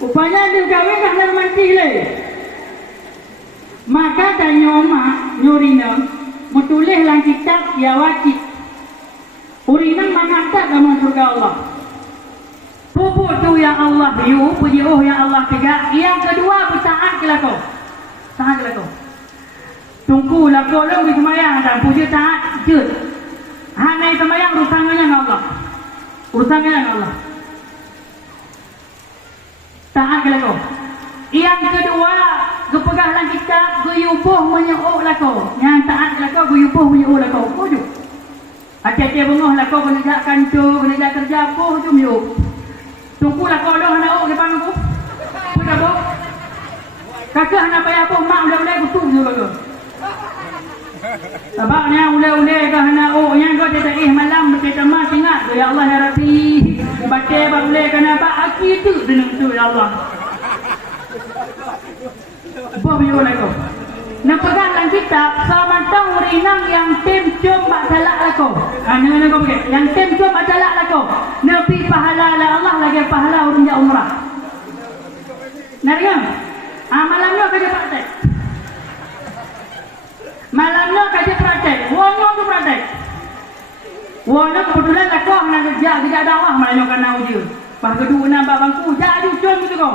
Rupanya dia kahwin dah nak mati le. Maka tanya mak nyurina menulis dalam kitab ya wajib. Urina mana tak dalam surga Allah. Pupuk tu yang Allah biu, puji yang Allah tegak. Yang kedua bertaat ke laku. Taat ke laku. Tunggu lah kolong di semayang dan puja taat je. Hanai semayang urusannya dengan Allah. Urusannya dengan Allah. Taat ke laku. Yang kedua, kepegahlah kita guyubuh menyu'uk laku. Yang taat ke laku, guyubuh menyu'uk laku. Pujuk. Hati-hati bengah laku kena jak kantor, kena jak kerja apa, pujuk menyu'uk. Tunggu lah kolong anak ke depan aku. Pujuk apa? Kakak nak payah apa, mak ulai-ulai kutuk je kakak. Sebabnya ulai-ulai ke anak yang kau tak malam berkata mas ingat ya Allah ya Rabbi baca ulai kena apa aki tu dengan tu ya Allah. Apa video lagu? Nak pegang dalam kitab sama tahu rinang yang tim cuma salak lagu. Dengan kau pakai yang tim cuma salak lagu. Nabi pahala Allah lagi pahala orang yang umrah. Nak malamnya kerja praktek. Malamnya kerja praktek. Wongnya tu praktek. Wongnya kebetulan tak kau nak kerja dakwah malamnya kena uji. Pas kedua nampak bangku jadi cun gitu kau.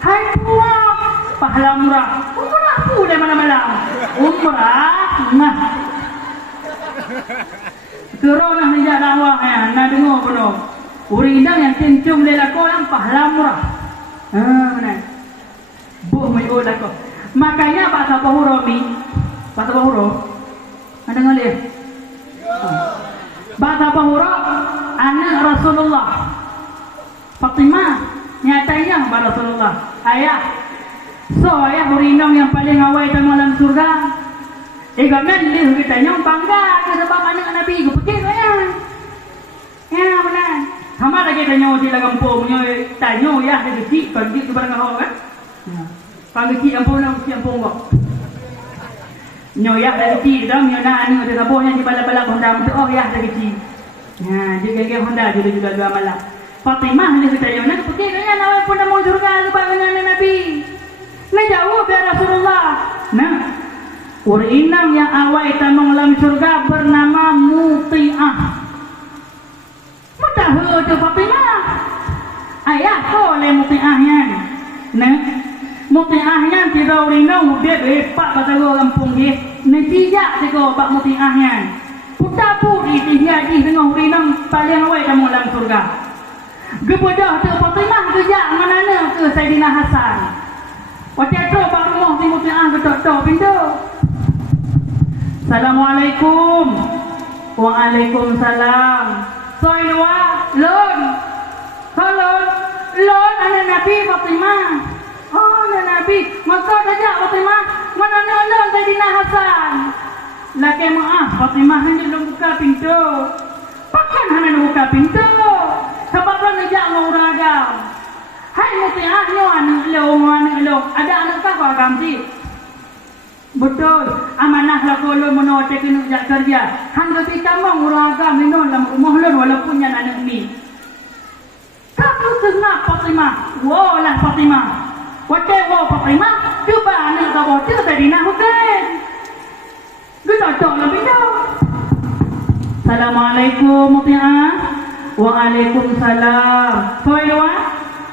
Hai puak pahala murah. Umrah pun dah malam-malam. Umrah. Terus nak kerja dakwah ya. Nak dengar penuh. Uridang yang cincung dia laku yang pahala murah. Mana? Buh menyuruh laku. Makanya bahasa Bahuro ni, bahasa Bahuro, ada ngalih. Bahasa Bahuro, anak Rasulullah. Fatimah, nyatanya bahasa Rasulullah. Ayah, so ayah berindong yang paling awal dalam alam surga. Gamen dia kita nyong bangga ke sebab anak Nabi ke pekik ayah. Ya benar. Sama lagi tanya di dalam kampung, tanya ya ada kecil, pergi ke barang kau kan? Kalau kecil kampung nak kecil kampung kau. Nyoyak ada kecil, dah nyoyak ni ada sabunnya di balap-balap Honda untuk oh ya ada kecil. Ya, dia gaya Honda juga dua malam. Fatimah ni kita tanya, nak pergi kan? Awak pun dah mau surga sebab dengan Nabi. Nak jauh biar Rasulullah. Nah, orang inang yang awal tamang dalam surga bernama Muti'ah. Tahu tu Fatimah. Ayah kau le Muti'ahnya. Nah, Muti'ahnya kita orang dia bepak pada kampung dia. Netijak seko bak Muti'ahnya. Putar puri dia di dengan orang paling awal kamu dalam surga. Gebedah tu Fatimah kerja mana ke Saidina Hasan. Waktu tu bak rumah si Muti'ah ketok-tok pintu. Assalamualaikum. Waalaikumsalam. Soal luar, lon, lon anak Nabi Fatimah. Oh anak Nabi, maka saja Fatimah. Mana anak lon Saidina Hasan. Laki maaf Fatimah hanya belum buka pintu. Pakan hanya buka pintu. Sebab belum nejak orang agam. Hai Muti'ah nyo anak lo. Ada anak kau agam si. Betul, amanah lah kalau menolak kena jak kerja. Hangga kita mau orang agam minum dalam rumah lon walaupun yang anak ni. Kamu senang Fatimah, wow lah Fatimah. Waktu wow Fatimah, cuba anak kau baca tadi nak hukum. Kita cakap lebih jauh. Assalamualaikum Muti'ah. Waalaikumsalam. Soal luar,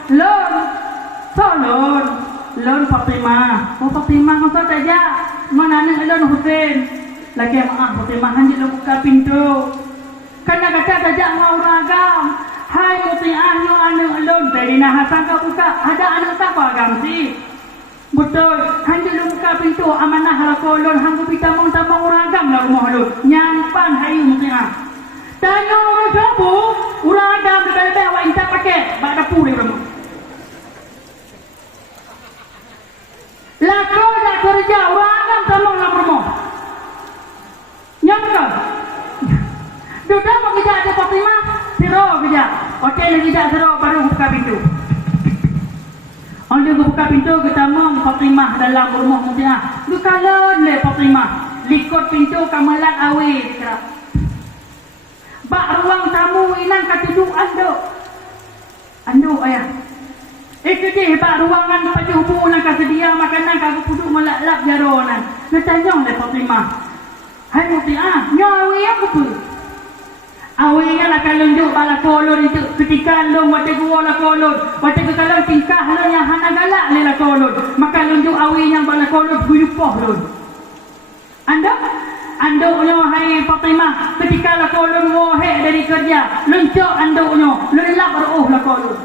lon, solon. Lon Fatimah. Oh Fatimah masa saja. Mana ni lon Hussein. Lagi maaf Fatimah hanya buka pintu. Karena kata saja mau ragam. Hai Muti'ah yo anak lon Saidina Hasan kau buka. Ada anak siapa agam si? Betul. Hanya buka pintu amanah halako lon hanggu kita mau tambah ragam lah rumah lon. Nyampan hai Muti'ah. Tanya orang jambu, orang agam dekat awak intak pakai bak dapur di rumah. Lako dah kerja orang agam sama nak rumah. Nyamkan. Sudah mau kerja ada Fatimah, siro kerja. Okey lagi tak siro baru buka pintu. Orang buka pintu kita mau Fatimah dalam rumah Muti'ah. Lu kalau le Fatimah, likut pintu kamalan awe kerap. Bak ruang tamu inang kata duk ando ayah. Kedih bak ruangan pada hubung nak sedia makanan kagak puduk melak-lak jaronan. Nak tanya le Fatimah. Hai Muti'ah, nyawe aku pu. Awalnya lah kalau duk bala kolon itu ketika long waktu gua la kolon, waktu kalau tingkah lo yang hana galak le la kolon. Maka lunjuk awi yang bala kolot guyupoh lun. Anduknya hai Fatimah ketika la kolon wohe dari kerja, luncuk anduknya, lelap ruh la kolon.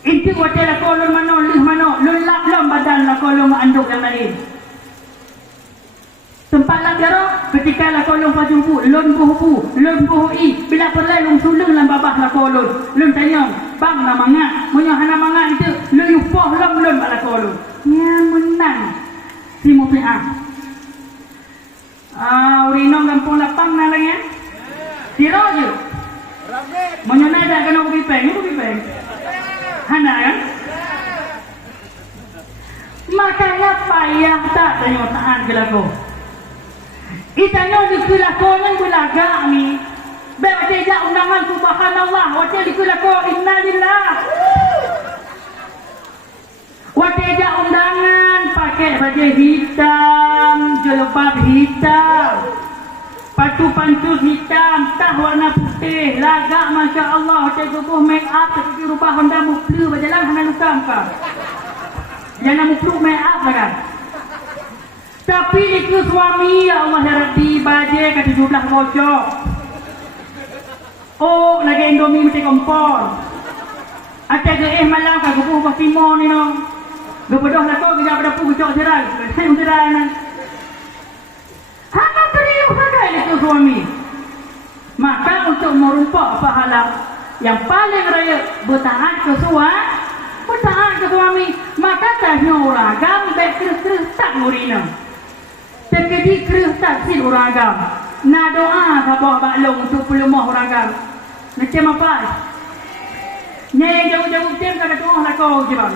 Inti wate la kolon mano, lelap lam badan la kolon anduk yang lain. Tempat la jaro ketika la kolon pajubu, lun buhu i, bila perlai lung sulung lam babah la kolon. Lun tanya, bang na mangak, munyo hana mangak itu, lun yupoh lam lun bala kolon. Nya menang. Si Mufi'ah. Urino gampung lapang na lang yan. Tiro je. Monyo na da kano bipeng, bipeng. Hana kan? Makanya payah tak tanyo taan gelako. Itanyo di gelako nang bulaga ni. Be wate ja undangan subhanallah, wate di gelako innalillah. Wate ja undangan pakai baju hitam, jilbab hitam, patu-pantun hitam, tah warna putih, lagak masya Allah, wate gubuh make up, tapi rubah Honda muplu berjalan hana luka muka. Jangan muplu make up kan. Tapi itu suami ya Allah ya Rabbi baje ke 17 bocok. Oh, lagi Indomie mesti kompor. Ada ke malam ka gubuh basimo ni no. Gebedoh lah kau tidak pada pukul cok cerai. Saya cerai nan. Hanya teriuk saja itu suami. Maka untuk merumpak pahala yang paling raya bertahan ke suami. Maka tanya orang agam baik terus tak murina. Terkedi kerus tak sil orang agam. Na doa sabah baklong untuk pelumah orang agam. Macam apa? Nyai jauh-jauh tim kata doa lah kau je bang.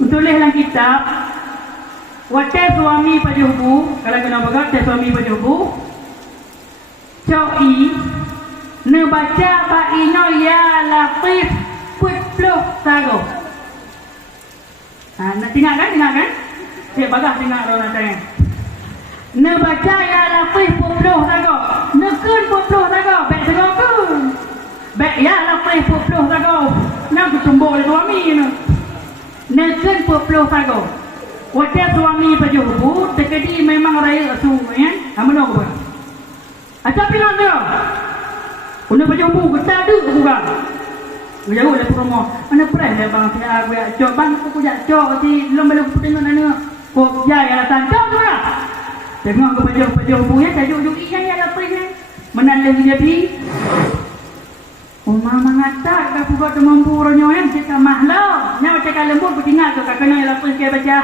Tulis dalam kitab wate suami pajubu, kalau kena bagat wate suami pajubu coi ne baca ba ino ya latif putluh sago. Nak tengok kan? Dia bagah tengok orang tanya. Ne baca ya latif putluh sago. Ne kun putluh sago, baik sago kun. Baik ya latif putluh sago. Nak tumbuk suami ni. Nekun pupluh sago. Wate suami pajubu tekedi memang raya asu ya. Amano ba? Aca pilang dia. Una pajubu kita ada bukan. Jauh le promo. Mana pernah le bang saya aku ya cok bang aku jak cok si belum belum tengok nana. Kok jaya la tancok tu lah. Tengok ke pajubu ya tajuk iya ya la pergi. Menan le jadi. Mama ngata ka pugot demampu ronyo yang kita mahlo. Nya cakap lembut bertinggal tu kakaknya yang lapis ke baca.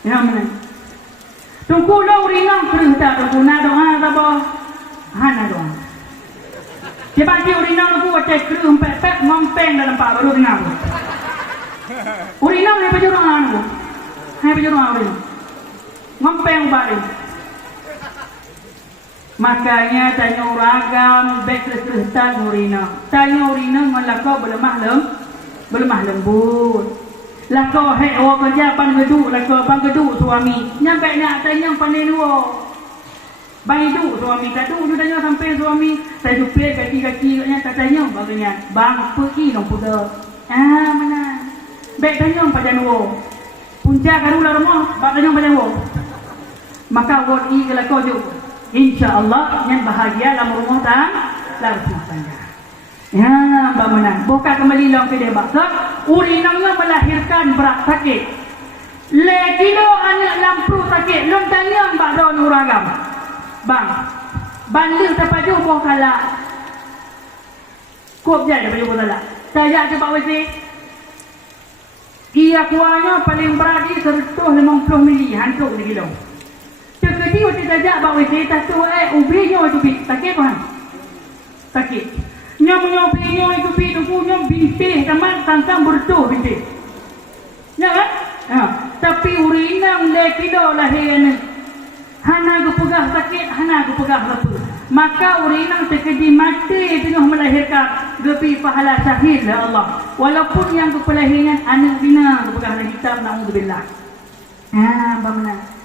Ya mana? Tunggu lo urinang kerih tak tunggu na doa sabo. Hana doa. Cepat dia urinang tu baca kerih empet ngompeng dalam pak baru dengar. Urinang ni baca doa tu. Hai baca doa urinang. Ngompeng balik. Makanya tanya uragam baik terus-terusan urina. Tanya urina melakau berlemah lembut. Lakau hek awak kerja pan geduk, lakau pan geduk suami. Nyampe nak tanya pandai dua. Bang itu suami kaduk tu tanya sampai suami. Saya jumpa kaki-kaki nya tanya baganya. Bang pergi dong puda. Mana? Baik tanya pada dua. Puncak karulah rumah, bak tanya pada dua. Maka awak ni kelakau je. InsyaAllah yang bahagia dalam rumah tangga. Ya, Mbak Menang. Buka kembali long ke dia baksa. Urinangnya melahirkan berat sakit. Lekilo anak lampu sakit. Long tanya Mbak Ron uragam. Bang, banding terpaju boh kalah. Kuap je terpaju boh kalah. Saya coba WC. Ia kuahnya paling berat di 150 mili. Hantuk ni kilo. Jadi waktu tajak bawa cerita tu ubinya itu sakit kan? Sakit. Nyam ubinya itu punya bintih teman tantang bertuh bintih. Ya kan? Tapi urinang le kilo lahirnya. Hana aku pegah sakit, hana aku pegah lepu. Maka urinang terkedi mati tengah melahirkan gepi pahala syahid lah Allah. Walaupun yang kepelahiran anak bina aku pegah dalam kitab na'udzubillah. Bagaimana?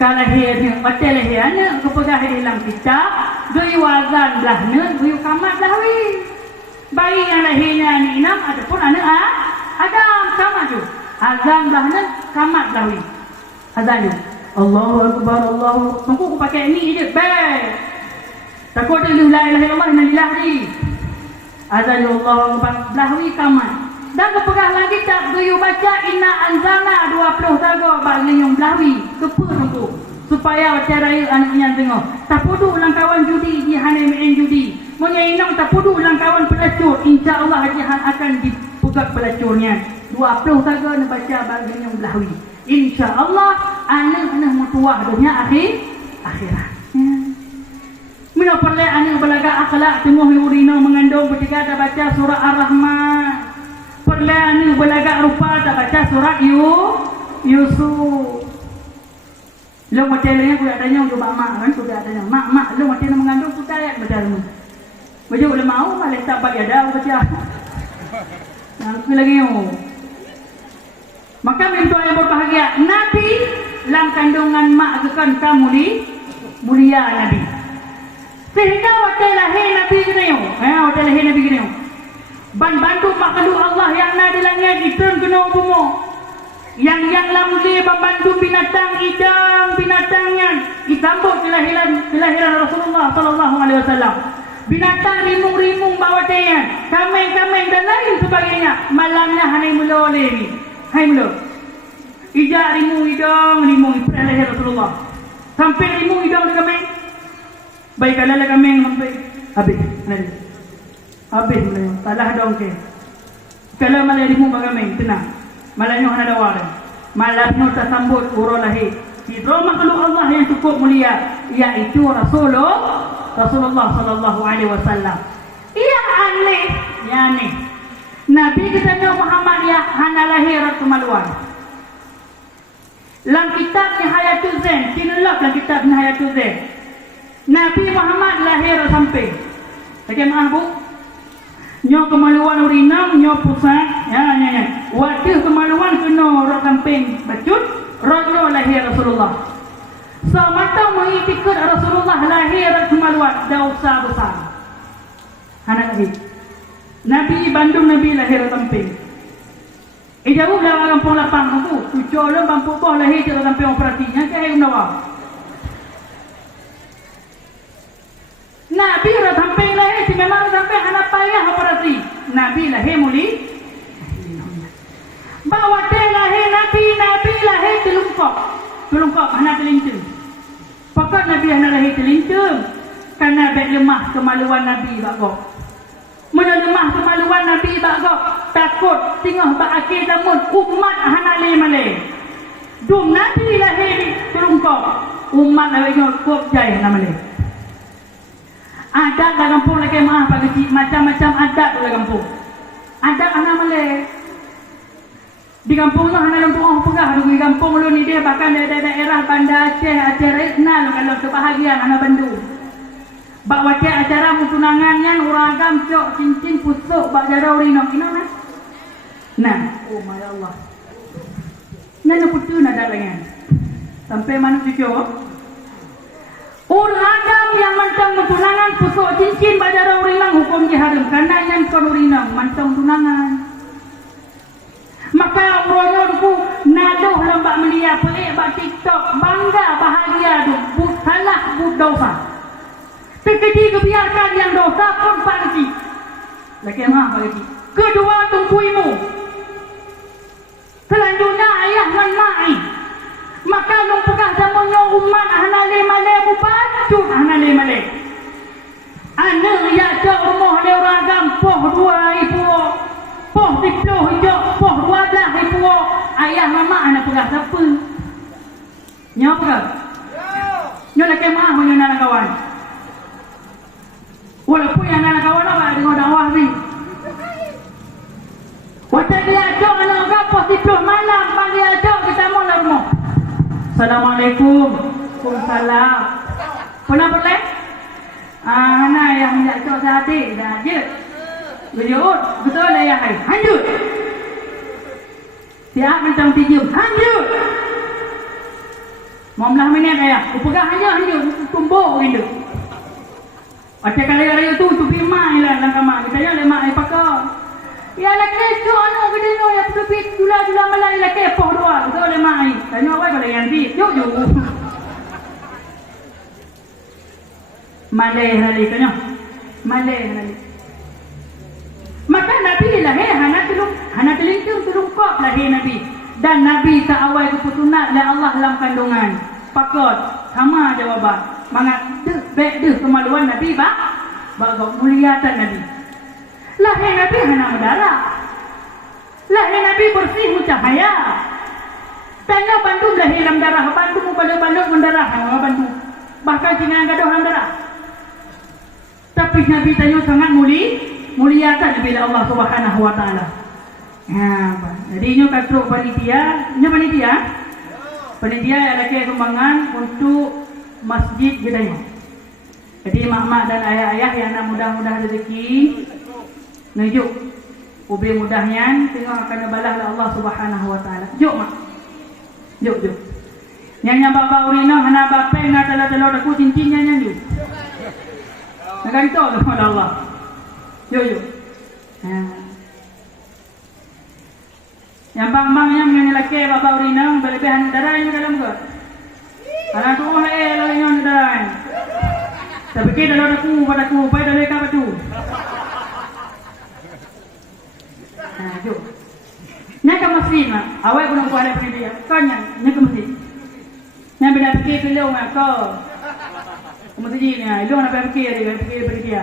Kalau lahirnya, batal lahirnya, kepegah dalam kitab, gaya wazan belahnya, gaya kamat belahwi. Bayi yang lahirnya ni enam Azan belahnya kamat belahwi. Azan tu. Allahu Akbar, Allahu. Tunggu aku pakai ni je. Baik. Takut dia la ilaha illallah innalillah ni. Azan Allahu Akbar belahwi kamat. Dan kepegah lagi tak geyu baca inna anzalna 20 tago bagi yang belahwi. Kepa tunggu. Supaya baca raya anaknya tengok. Tak pudu ulang kawan judi di hanai main judi. Menyainang tak pudu ulang kawan pelacur. InsyaAllah jihan akan dipegang pelacurnya. 20 tago nak baca bagi yang belahwi. InsyaAllah anak-anak mutuah dunia akhirat. Mina perle anak belaga akhlak temuh urina mengandung ketika ada baca surah Ar-Rahman. Perle anak belaga rupa tak baca surah Yusuf. Lu macam lain aku adanya untuk mak kan sudah adanya. Mak lu macam mengandung sudah ayat macam. Baju boleh mau malah tak bagi ada baca. Aku lagi maka minta yang berbahagia Nabi dalam kandungan mak akan kamu mulia Nabi. Sehingga waktu lahir Nabi gini waktu lahir Nabi gini bantu makhluk Allah yang ada di langit itu kena bumi yang lamli membantu binatang idam binatangnya disambut kelahiran Rasulullah sallallahu alaihi wasallam. Binatang rimung-rimung bawa dia kameng-kameng dan lain sebagainya malamnya hanai mula oleh ni hai mula ijak rimung ipra lahir Rasulullah sampai rimung idam dengan kameng baik kalau lah kameng sampai habis mula salah dong ke kalau malah rimung bawa kameng tenang malahnya ada wadah malahnya tersambut urut lahir hidro makhluk Allah yang cukup mulia iaitu Rasulullah sallallahu alaihi wasallam. Ia aneh. Nabi kita Muhammad ya hana lahir kemaluan. Dalam kitab Nihayatul Zain, tinulak dalam kitab Nihayatul Zain. Nabi Muhammad lahir sampai. Okey maaf Bu. Nyo kemaluan urinam, nyo pusat. Ya. Waktu kemaluan kena rok samping bacut, rok lahir Rasulullah. Semata mengikut Rasulullah lahir kemaluan dosa besar. Anak Nabi Bandung Nabi lahir samping. Jauh lah kampung lapang tu. Cucuk lo bampu boh lahir je sampai operasinya ke hai mendawa. Nabi dah sampai lahir si memang sampai anak payah operasi. Nabi lahir muli. Bawa dia lahir Nabi lahir telungkop anak terlincir. Pakat Nabi anak lahir terlincir kerana beg lemah kemaluan Nabi bagok. Mana lemah kemaluan Nabi bagok takut tengah berakhir zaman umat anak malay. Dum Nabi lahir telungkop umat lahir kop jai anak malay. Adat dalam kampung lagi maaf bagi macam-macam adat dalam kampung. Adat anak malay. Di kampung tu hanya untuk orang pegah di kampung lu ni dia bahkan daerah Bandar Aceh Renal kalau kebahagiaan anak Bandung. Bak wace acara tunangannya orang agam cok cincin pusuk bak jara urino kino nah. Oh my Allah. Nana putu nada lengan. Sampai mana cucuk? Orang agam yang mantang tunangan pusuk cincin bak jara urino hukum diharam karena yang kon urino mantang tunangan. Maka urut ku naduh lembak melia pelik bak TikTok bangga bahagia tu salah dosa. Sekejap kebiarkan yang dosa pun parji. Lagi maaf lagi. Kedua tungkuimu. Selanjutnya ayah dan ma'i. Maka nung pegah zamannya umat ahnale male bupacut ahnale male. Anak ya cok rumah le orang gampoh dua ibu. Poh diploh hijau, poh 12 ribu. Ayah mama anak pegah siapa? Nyo pegah? Nyo lagi maaf nyo nak kawan. Walaupun yang nak kawan awak dengar dakwah ni. Waktu dia ajak anak gapos diploh malam, bagi ajak kita mau lah rumah. Assalamualaikum. Waalaikumsalam. Pernah boleh? Anak yang ajak sehati dah je. Berjut, betul lah ya hai. Hanjut. Tiap macam tijem. Hanjut. Mau minit ayah. Aku pegang aja hanjut. Tumbuk gitu. Macam kali-kali tu pi mak lah dalam kamar. Kita yang lemah ai pakar. Ya lah kecoh anak gede no ya bit jula-jula malai la kepoh dua tu le mai. Tanya awak kalau yang bit, yuk. Malai hali tanya. Malai hali. Maka Nabi lahir hana telingkung tulung kop lahir Nabi. Dan Nabi tak awal keputusan dan Allah dalam kandungan. Pakot sama jawaban. Mangat deh kemaluan Nabi bagok muliatan Nabi. Lahir Nabi hana berdarah. Lahir Nabi bersih cahaya. Tanya Bandung lahir dalam darah. Bandung balik mendarah. Bandung. Bahkan Cina gaduh dalam darah. Tapi Nabi tanya sangat muliatan bila Allah Subhanahu wa taala. Jadi ini katro panitia yang lagi kembangan untuk masjid gedanya. Jadi mak-mak dan ayah-ayah yang nak mudah-mudah rezeki nujuk ubi mudahnya tengok akan balah Allah Subhanahu wa taala. Jom mak. Jom. Yang bapa urino hana bape na tala-tala aku cincinnya nyanyi. Nak itu kepada Allah. Jom. Yang bang yang lelaki bapa urino berlebihan darahnya dalam ke. Anak tu lain yang darah. Tapi kita dalam aku padaku pada mereka betul. Jom. Nyaka masjid mak. Awak guna buat apa dia? Kanya nyaka masjid. Yang benda fikir dulu mak kau. Masjid ni, lu nak fikir dia.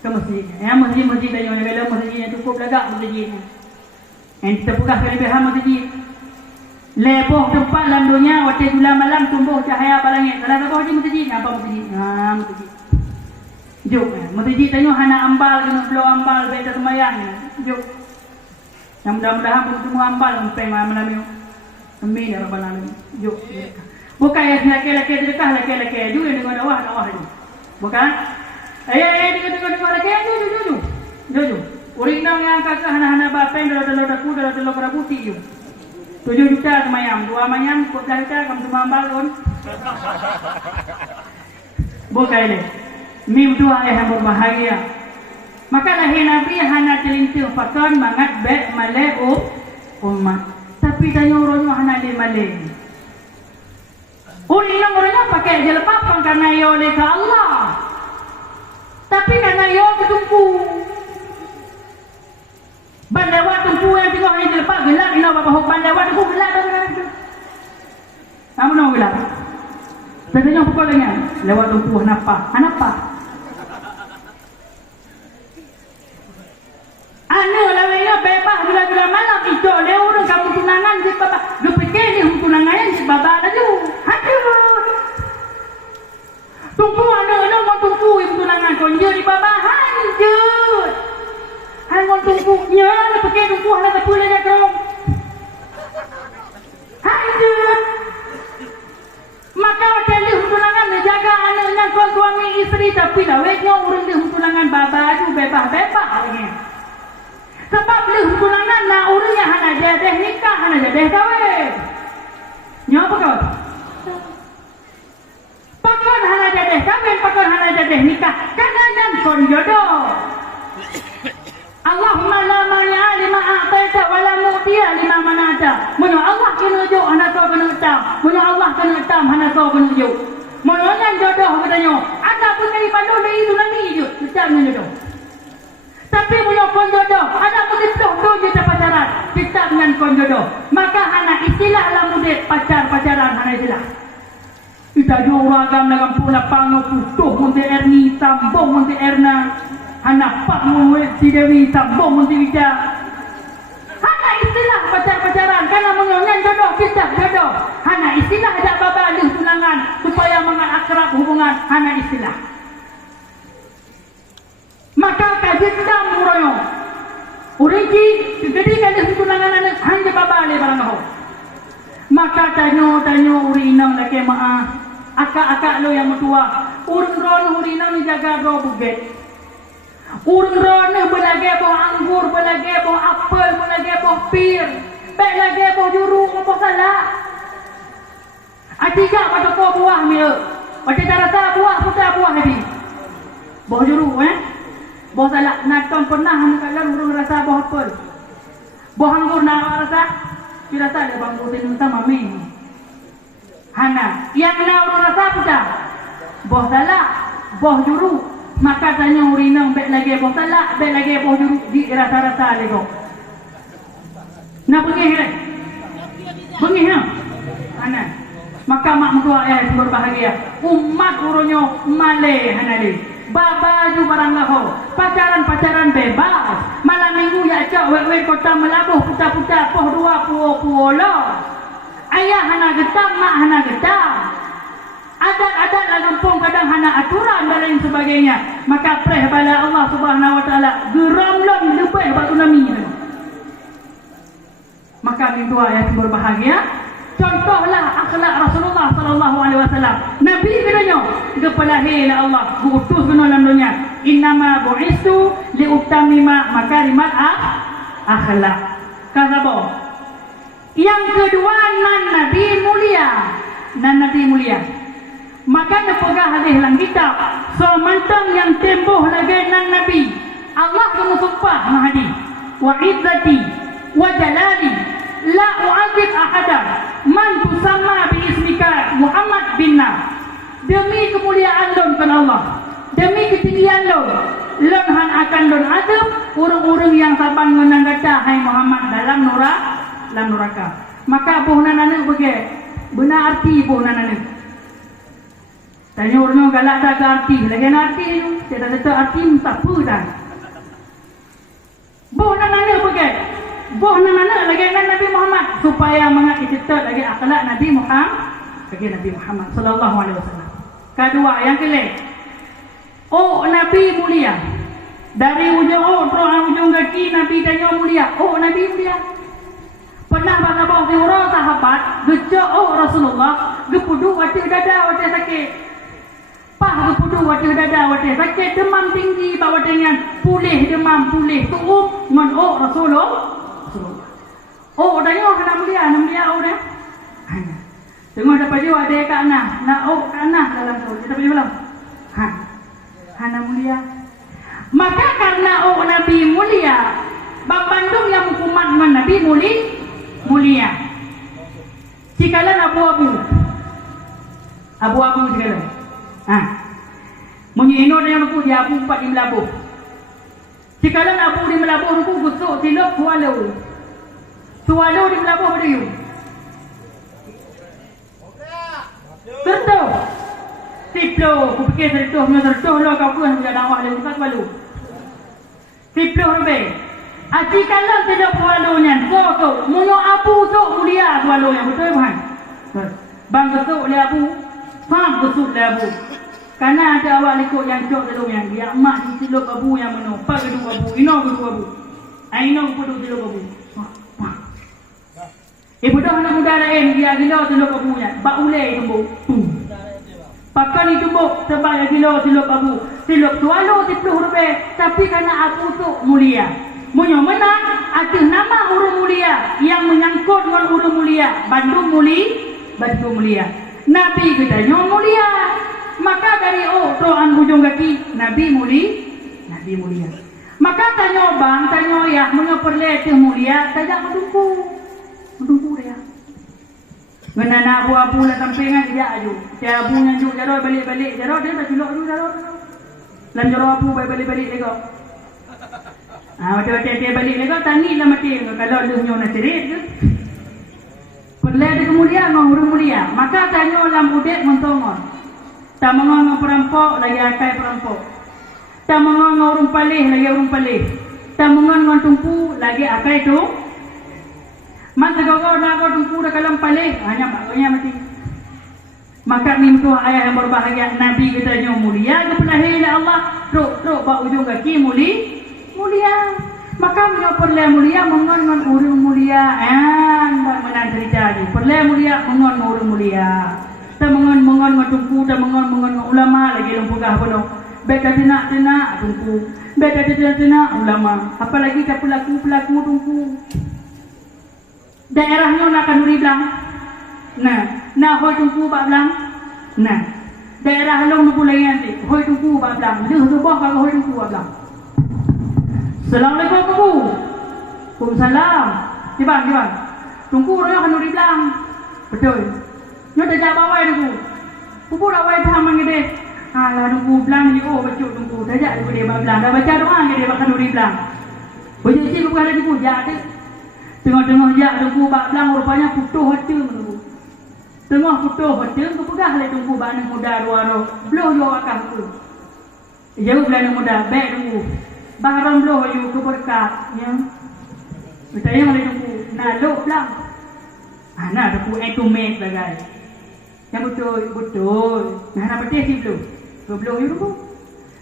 Ke masjid. Yang masjid dah yang kalau masjid yang cukup lagak masjid ni. Yang kita buka kelebihan masjid. Lepoh tempat dalam dunia waktu bulan malam tumbuh cahaya langit. Kalau apa di masjid? Apa masjid? Masjid. Jom. Masjid tanya hana ambal kena blow ambal beda sembahyang. Jom. Yang mudah-mudahan pun semua ambal sampai malam ni. Amin ya rabbal alamin. Jom. Bukan yang laki-laki sedekah laki-laki juga dengan dawah ni. Bukan? Dengar laki jom. Uring dong yang kakak hana-hana bapen dalam kerabuti jom. 7 juta semayam, 2 mayam, 14 juta kamu semua ambal kan? Bukan ini. Mim dua yang berbahagia. Maka lahir Nabi hana telinting pakon mangat bet malai umat. Tapi tanya orangnya hana di malai. Orangnya pakai je lepapang karena ia oleh ke Allah. Tapi karena ia ketumpu. Bandawat tumpu yang tengok hanya lepas gelap ina bapa hok bandawat tumpu gelap dah. Kamu nak gelap? Tadinya pukul dengan lewat tumpu hanapa? Anu lawainya bebas gula-gula malam itu le urang kamu tunangan di baba. Du fikir ni tunangan di baba dah tu. Aduh. Tumpu anu mau tumpu ibu tunangan konje di baba hanjut. Hangon tumpunya nak pakai tumpu nak tapule dia krom. Hanjut. Maka waktu tunangan menjaga anaknya suami isteri tapi dah weknya urang di tunangan baba tu bebas-bebas lagi. Sebab beli tunangan nak urangnya hana jadah nikah hana jadah kahwin. Nya apa kau? Pakon hana jadah kahwin, pakon hana jadah nikah. Kadang-kadang kon jodoh. Allahumma la mani'a lima a'taita wa la mu'tiya lima mana'ta. Munyo Allah kena jo hana kau kena tam. Munyo Allah kena tam hana kau kena jo. Munyo ngan jodoh katanya. Ada pun dari Bandung dari itu nanti je. Tetap ngan jodoh. Tapi munyo kon jodoh, ada pun itu je pacaran. Tetap ngan kon jodoh. Maka hana istilah lah murid pacaran hana istilah. Kita jo ragam dalam pula pango putuh munti erni tambong munti erna. Hana pak murid si Dewi tambong munti bija. Hana istilah pacaran karena mengenai jodoh kita jodoh. Hana istilah ada baba alih tunangan supaya mengakrab hubungan. Hana istilah. Maka kajian muroyo. Urinci jadi kada tunangan anak hanya baba alih barang kau. Maka tanyo urinang laki maah. Akak-akak lo yang mutua. Urun urinang jaga ro buget. Urun belage boh anggur, belage boh apel, belage boh pir, belage boh juru, apa salah? Atiga pada kau buah mil, pada cara buah putar buah ni. Boh juru Boh salah natong pernah kalau urang rasa boh apa? Boh anggur nak rasa? Kira tak ada bangku tenung sama mami. Hana, yang nak urang rasa apa dah? Boh salah, boh juru. Maka tanya urinang bek lagi boh salah, bek lagi boh juru di rasa-rasa lego. Nak pergi ke? Pergi ha? Hana. Maka mak mertua ayah berbahagia. Umat uronyo male hana le. Baju barang lahu. Pacaran bebas. Malam minggu ya cak wek kota melabuh putar-putar poh dua puo lo. Ayah hana getah, mak hana getah. Adat-adat la kampung kadang hana aturan dan lain sebagainya. Maka preh bala Allah Subhanahu wa taala geramlon lebih batu nami. Maka mertua ayah berbahagia. Contohlah akhlak Rasulullah sallallahu alaihi wasallam. Nabi katanya, "Gepalahi la Allah, diutus ke dalam dunia. Innama bu'istu liutammima makarimat akhlak." Kata boh. Yang kedua nan Nabi mulia. Maka nepegah hadis dalam kitab. So mantang yang tembuh lagi nan Nabi. Allah kamu sumpah dalam hadis. Wa izzati wa jalali la u'adzib ahadan man tusamma bi ismika Muhammad bin Nam. Demi kemuliaan lon kan Allah, demi ketinggian lon han akan lon azab urang-urang yang saban ngenang kata hai Muhammad dalam neraka. Maka bohna nana bege benar arti bohna nana. Tanya orang galak tak arti, lagi arti tu tidak ada arti tak apa dah. Bohna nana bege boh nana lagi Nabi Muhammad supaya mengikut lagi akhlak Nabi Muhammad sallallahu alaihi wasallam. Kedua yang kelima. Oh Nabi mulia. Dari ujung ujung kaki Nabi tanya mulia. Oh Nabi mulia. Pernah bangga bawa orang sahabat gejak Rasulullah gepudu wati dada wati sakit. Pah gepudu wati dada wati sakit demam tinggi bawa dengan pulih demam pulih tuum ngon Rasulullah. Oh, tanya kena mulia oh dah. Tengok dapat jiwa dia kat anak. Nak kat anak dalam tu. Kita pergi belum? Hana mulia. Maka karena Nabi mulia, Bandung yang hukuman dengan Nabi mulia. Cikalan abu-abu cikalan. Munyino dia aku dia abu 4 di Melabuh. Cikalan abu di Melabuh aku gusuk tilok Sualo di Melabuh beriu. Tertuh. Tiplo, aku fikir tertuh lo kau pun sudah dakwah dia bukan sualo. Tiplo lebih. Aji kalau tidak sualonya, so munyo abu so mulia sualo yang betul bukan? Bang besuk dia abu, faham besuk dia abu. Karena ada awak likut yang cok telungnya, dia mak di tilok abu yang meno, pak gedung abu, ino gedung abu. Aino kudu tilok abu. Ibu dah anak muda lain dia gila teluk abunya. Bak ulai tumbuk. Pakan itu tumbuk sebab dia gila teluk abu. Teluk sualo 10 lebih. Tapi kerana abu tu mulia. Munyo menang ada nama urang mulia yang menyangkut dengan urang mulia. Bandung mulia. Nabi katanya mulia. Maka dari doan ujung kaki Nabi mulia. Maka tanya bang, tanya ayah mengapa perlu mulia? Tajak mendukung dia. Menana abu-abu lah sampingan dia aju. Dia abu nyanjuk jaro balik-balik. Jaro dia tak cilok dulu jaro. Lan jaro abu balik-balik lego. Waktu dia balik lego tani lah mati. Kalau lu nyo nak cerit ke. Perlu ada kemuliaan orang mulia. Maka tanya lam udet mentongon. Tak mengon perampok lagi akai perampok. Tak mengon orang palih lagi orang palih. Tak mengon tumpu lagi akai tu. Masa kau nak kau tumpu dah kalam palih hanya maknya mati. Maka minta ayah yang berbahagia Nabi katanya mulia kepelahi oleh Allah. Truk bak ujung kaki mulia. Maka minta perlu mulia mengon orang mulia. Tak menang cerita ni. Perlu mulia mengon orang mulia. Tak mengon tumpu, tak mengon ulama lagi lempugah penuh. Beta tenak tumpu. Beta tenak ulama. Apalagi ke pelaku tumpu. Daerahnya nak kanuri belang. Nah hoi tumpu bak belang. Daerah long nu pulai nanti hoi tumpu bak belang. Dia tu bah kalau hoi tumpu bak belang. Assalamualaikum Pupu. Waalaikumsalam. Tiba. Tunggu orang yang kanuri bilang. Betul. Nyo dah jawab awal tunggu. Pupu dah awal dah mang gede. Alah tunggu bilang ni betul tunggu. Dah jak tunggu dia bilang. Dah baca doa gede bak kanuri bilang. Boleh cik bukan ada tunggu jak ada. Tengah-tengah jak tunggu bak bilang rupanya putuh hati tunggu. Tengah putuh hati tunggu pegah le tunggu bak ni muda ruaro. Bloh yo akah tu. Jauh belah muda baik tunggu. Baharam bloh yo ke berkat ya. Kita yang le tunggu. Nah lo bilang. Nah tunggu etumet lah guys. Yang betul. Nah nak petis si bloh. Ke bloh yo tunggu.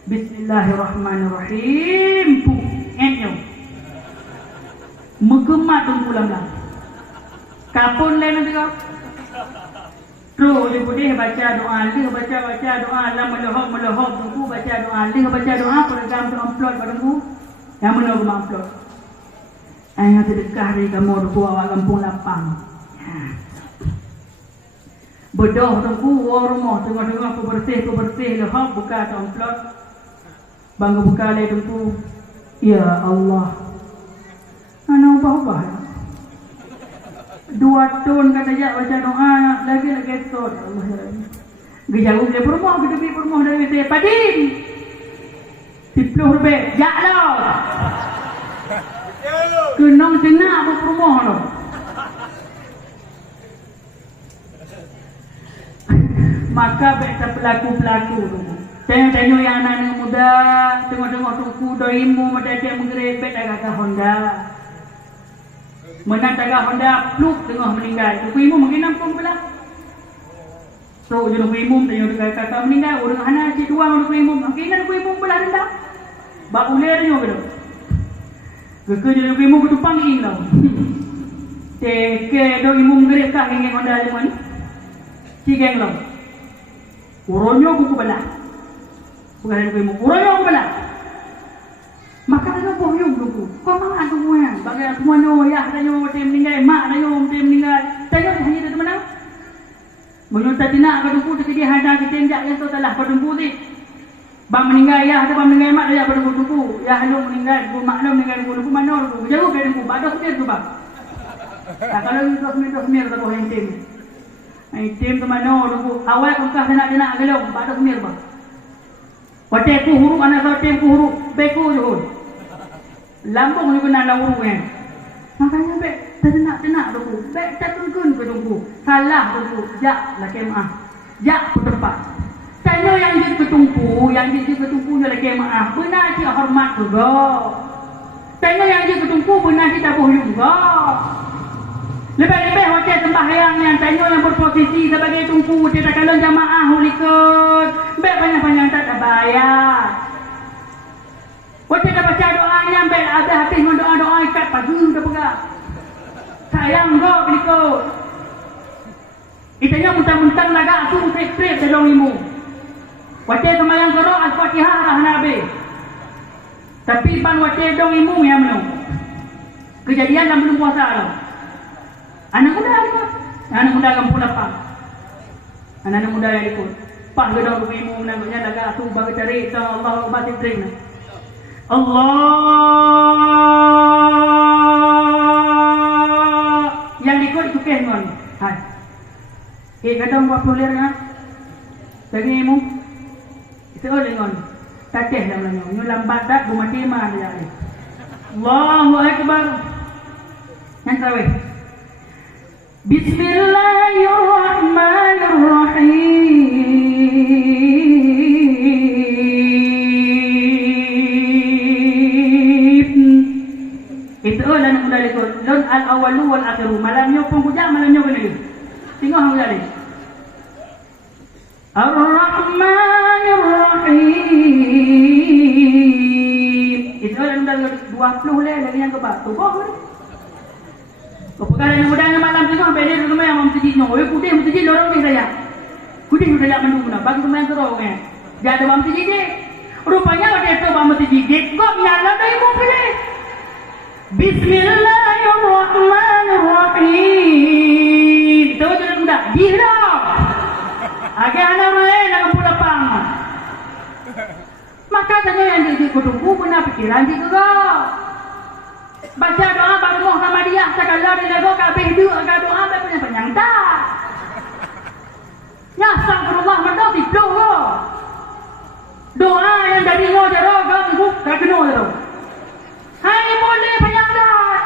Bismillahirrahmanirrahim. Enyo. Megemat tunggu lam. Kapun lain nanti kau. Terus dia boleh baca doa, dia baca doa, lam melahap tunggu baca doa, dia baca doa program tu upload pada tunggu. Yang mana aku upload. Ayah sedekah dari kamu tunggu awak kampung lapang. Bedoh tunggu rumah tengah-tengah aku bersih lahap buka tu upload. Bangga buka le tunggu. Ya Allah. Ana ubah-ubah. 2 tahun kata jak baca doa lagi ketot Allah ya. Gejauh dia rumah kita pergi rumah dari saya Padin. 10 lebih jak dah. Kenang jenak apa rumah tu. Maka beta pelaku-pelaku tu. Tengok-tengok yang anak-anak muda, tengok-tengok tuku doimu macam mengerebek agak Honda. Menang taga Honda pluk tengah meninggal. Ibu mungkin nampung pula. So jadi ibu tengok kata meninggal orang anak si dua orang ibu mungkin ibu pula rendah. Bak ular ni betul. Gege jadi ibu betul panggil tau. Teke do ibu mengerik kah ingin Honda semua ni. Cigeng tau. Uronyo buku belah. Bukan ibu uronyo buku belah. Maka ada bohong dulu. Kau mana tu muan? Bagai semua no ya ada yo tim meninggal, mak ada yo tim meninggal. Tengok hanya ada mana? Menurut tina kalau dulu dia ada kita jak yang tu telah berdumpu ni. Bang meninggal ya ada bang meninggal mak dia berdumpu. Ya halo meninggal, bu mak lo meninggal bu mana lu? Jauh dari bu badak dia tu bang. Tak kalau itu semir tu bohong tim. Tim tu mana dulu awal kau kah nak kalau badak semir bang. Waktu aku huruf anak kau tim ku huruf beku je. Lambung ni kena lauru kan. Makanya bek tenak tu. Bek tertungkun ke tunggu. Salah tunggu. Jak lah kemah. Jak ke tempat. Tanya yang dia ketunggu, yang dia ketunggu je lah kemah. Benar dia hormat juga. Tanya yang dia ketunggu benar kita boleh juga. Lebih-lebih hotel sembahyang yang tanya yang berposisi sebagai tunggu. Dia tak kalau jamaah hulikut. Bek banyak-banyak tak bayar. Waktu dia baca doanya, sampai ada habis doa-doa ikat pagi dia pegang. Sayang kau berikut. Itanya mentang-mentang lagak tu krep-krep dalam ilmu. Waktu semayang kero Al-Fatihah arah Nabi. Tapi pan waktu dong ilmu yang mana? Kejadian dalam belum puasa tu. Anak muda ni. Anak muda kampung lapang. Anak muda yang ikut. Pak gedong ilmu namanya lagak tu bagi cari Allah ubah trik. Allah yang ikut itu kengon. Hai. Kadang buat polir kan? Lagi mu. Itu lengon. Tateh dah lengon. Nyu lambat dak bu mati mah dia ni. Allahu akbar. Yang tahu. Bismillahirrahmanirrahim. Itu lah nak mula ikut. Lon al-awalu wal-akhiru. Malamnya pun hujak, malamnya pun lagi. Tengok hujak ni. Ar-Rahmanir-Rahim. Itu lah nak mula 20 lah lagi yang kebak. Tu kau ni. Kau pegang yang mudahnya malam tengok. Sampai dia rumah yang orang masjidnya. Oh, putih masjid lorong ni saya. Putih saya mendung nak. Bagi rumah yang teruk kan. Dia ada orang masjid dia. Rupanya ada tu orang masjid dia. Kau nyala dah ibu pilih. Bismillahirrahmanirrahim. Tahu jangan muda. Gila. Agak anak main nak kampung lapang. Maka tanya yang dia kutunggu benar pikiran dia juga. Baca doa baru Muhammadiyah segala dilagu kabeh doa panjang tak. Nyasang ke rumah mendak tidur ke. Doa yang dari no jaro ganggu tak kena jaro. Hai boleh panjang tak.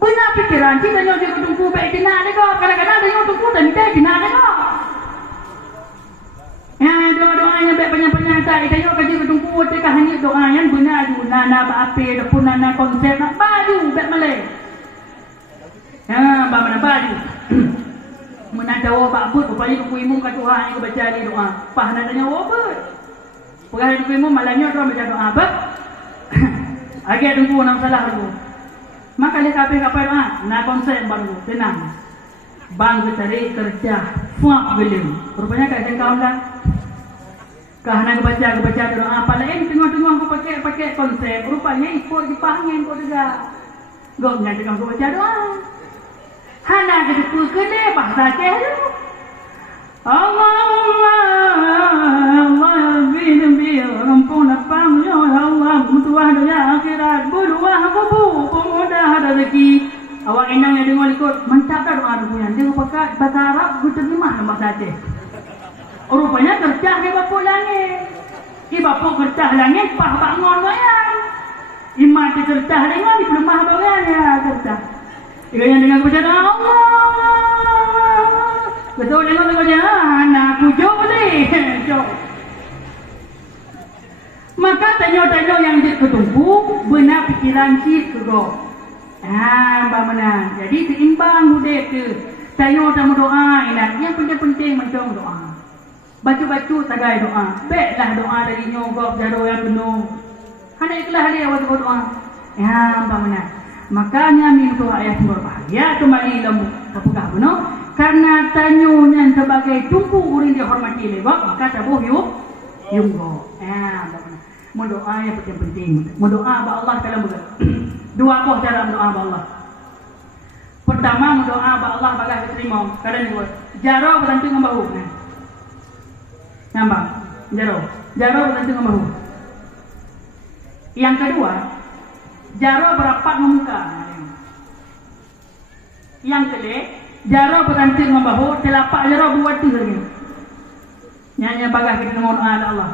Benar pikiran kita nyo dia kutunggu baik dina ni kok. Kadang-kadang dia tunggu dan kita dina ni kok. Ya doa-doanya baik panjang-panjang tak. Kita kaji kutunggu tekah hanya doa yang benar tu. Nana api pun nana konsep nak baju baik malai. Ya, bapa baju. Menadawa bakbut rupanya ku imum kat Tuhan ni baca ni doa. Pah nak tanya apa? Perkara ku imum malamnya orang baca doa apa? Agak tunggu nak salah dulu. Maka dia kabeh apa doa? Nak konsep baru tenang. Bang cari kerja, fuak belum. Rupanya kat jengkau dah. Kah nak baca doa apa lain tengok-tengok aku pakai konsep. Rupanya ikut dipahangin kau juga. Gok nyatakan aku baca doa. Hana jadi pukul bahasa kehlu. Allahumma Allah bin rampun apang ya Allah mutuah dunia akhirat buluah kubu pemudah rezeki. Awak endang yang dengar ikut mantap dah doa punya. Dia pakai bahasa Arab gue terjemah nama saja. Rupanya kerja ke bapa langit. Ki bapa kerja langit pah bangun bayang. Iman kerja dengan di rumah bagian ya kerja. Jika yang dengan baca doa Allah. Betul dengan baca anakku jauh boleh. Maka tanya-tanya yang ketunggu benar pikiran cik ke go. Mbak mana. Jadi seimbang hudik ke. Tanya sama doa ingat. Yang penting-penting macam doa. Baca-baca tagai doa. Baiklah doa dari nyogok jaro yang penuh. Hanya ikhlas dia waktu doa. Mbak mana. Makanya minta ayat berbahagia kembali lembu kapukah benar karena tanyunya sebagai tungku urin dihormati lebak maka tabuh yunggo mendoa yang penting mendoa ba Allah dalam bukan dua buah cara mendoa ba Allah. Pertama mendoa ba Allah bagai diterima kadang dua jaro berhenti ngambahu nambah jaro berhenti ngambahu. Yang kedua jaro berapat memuka. Yang kedua, jaro berhenti membahu, telapak jaro buat tu lagi. Nyanyi bagah kita mohon doa Allah.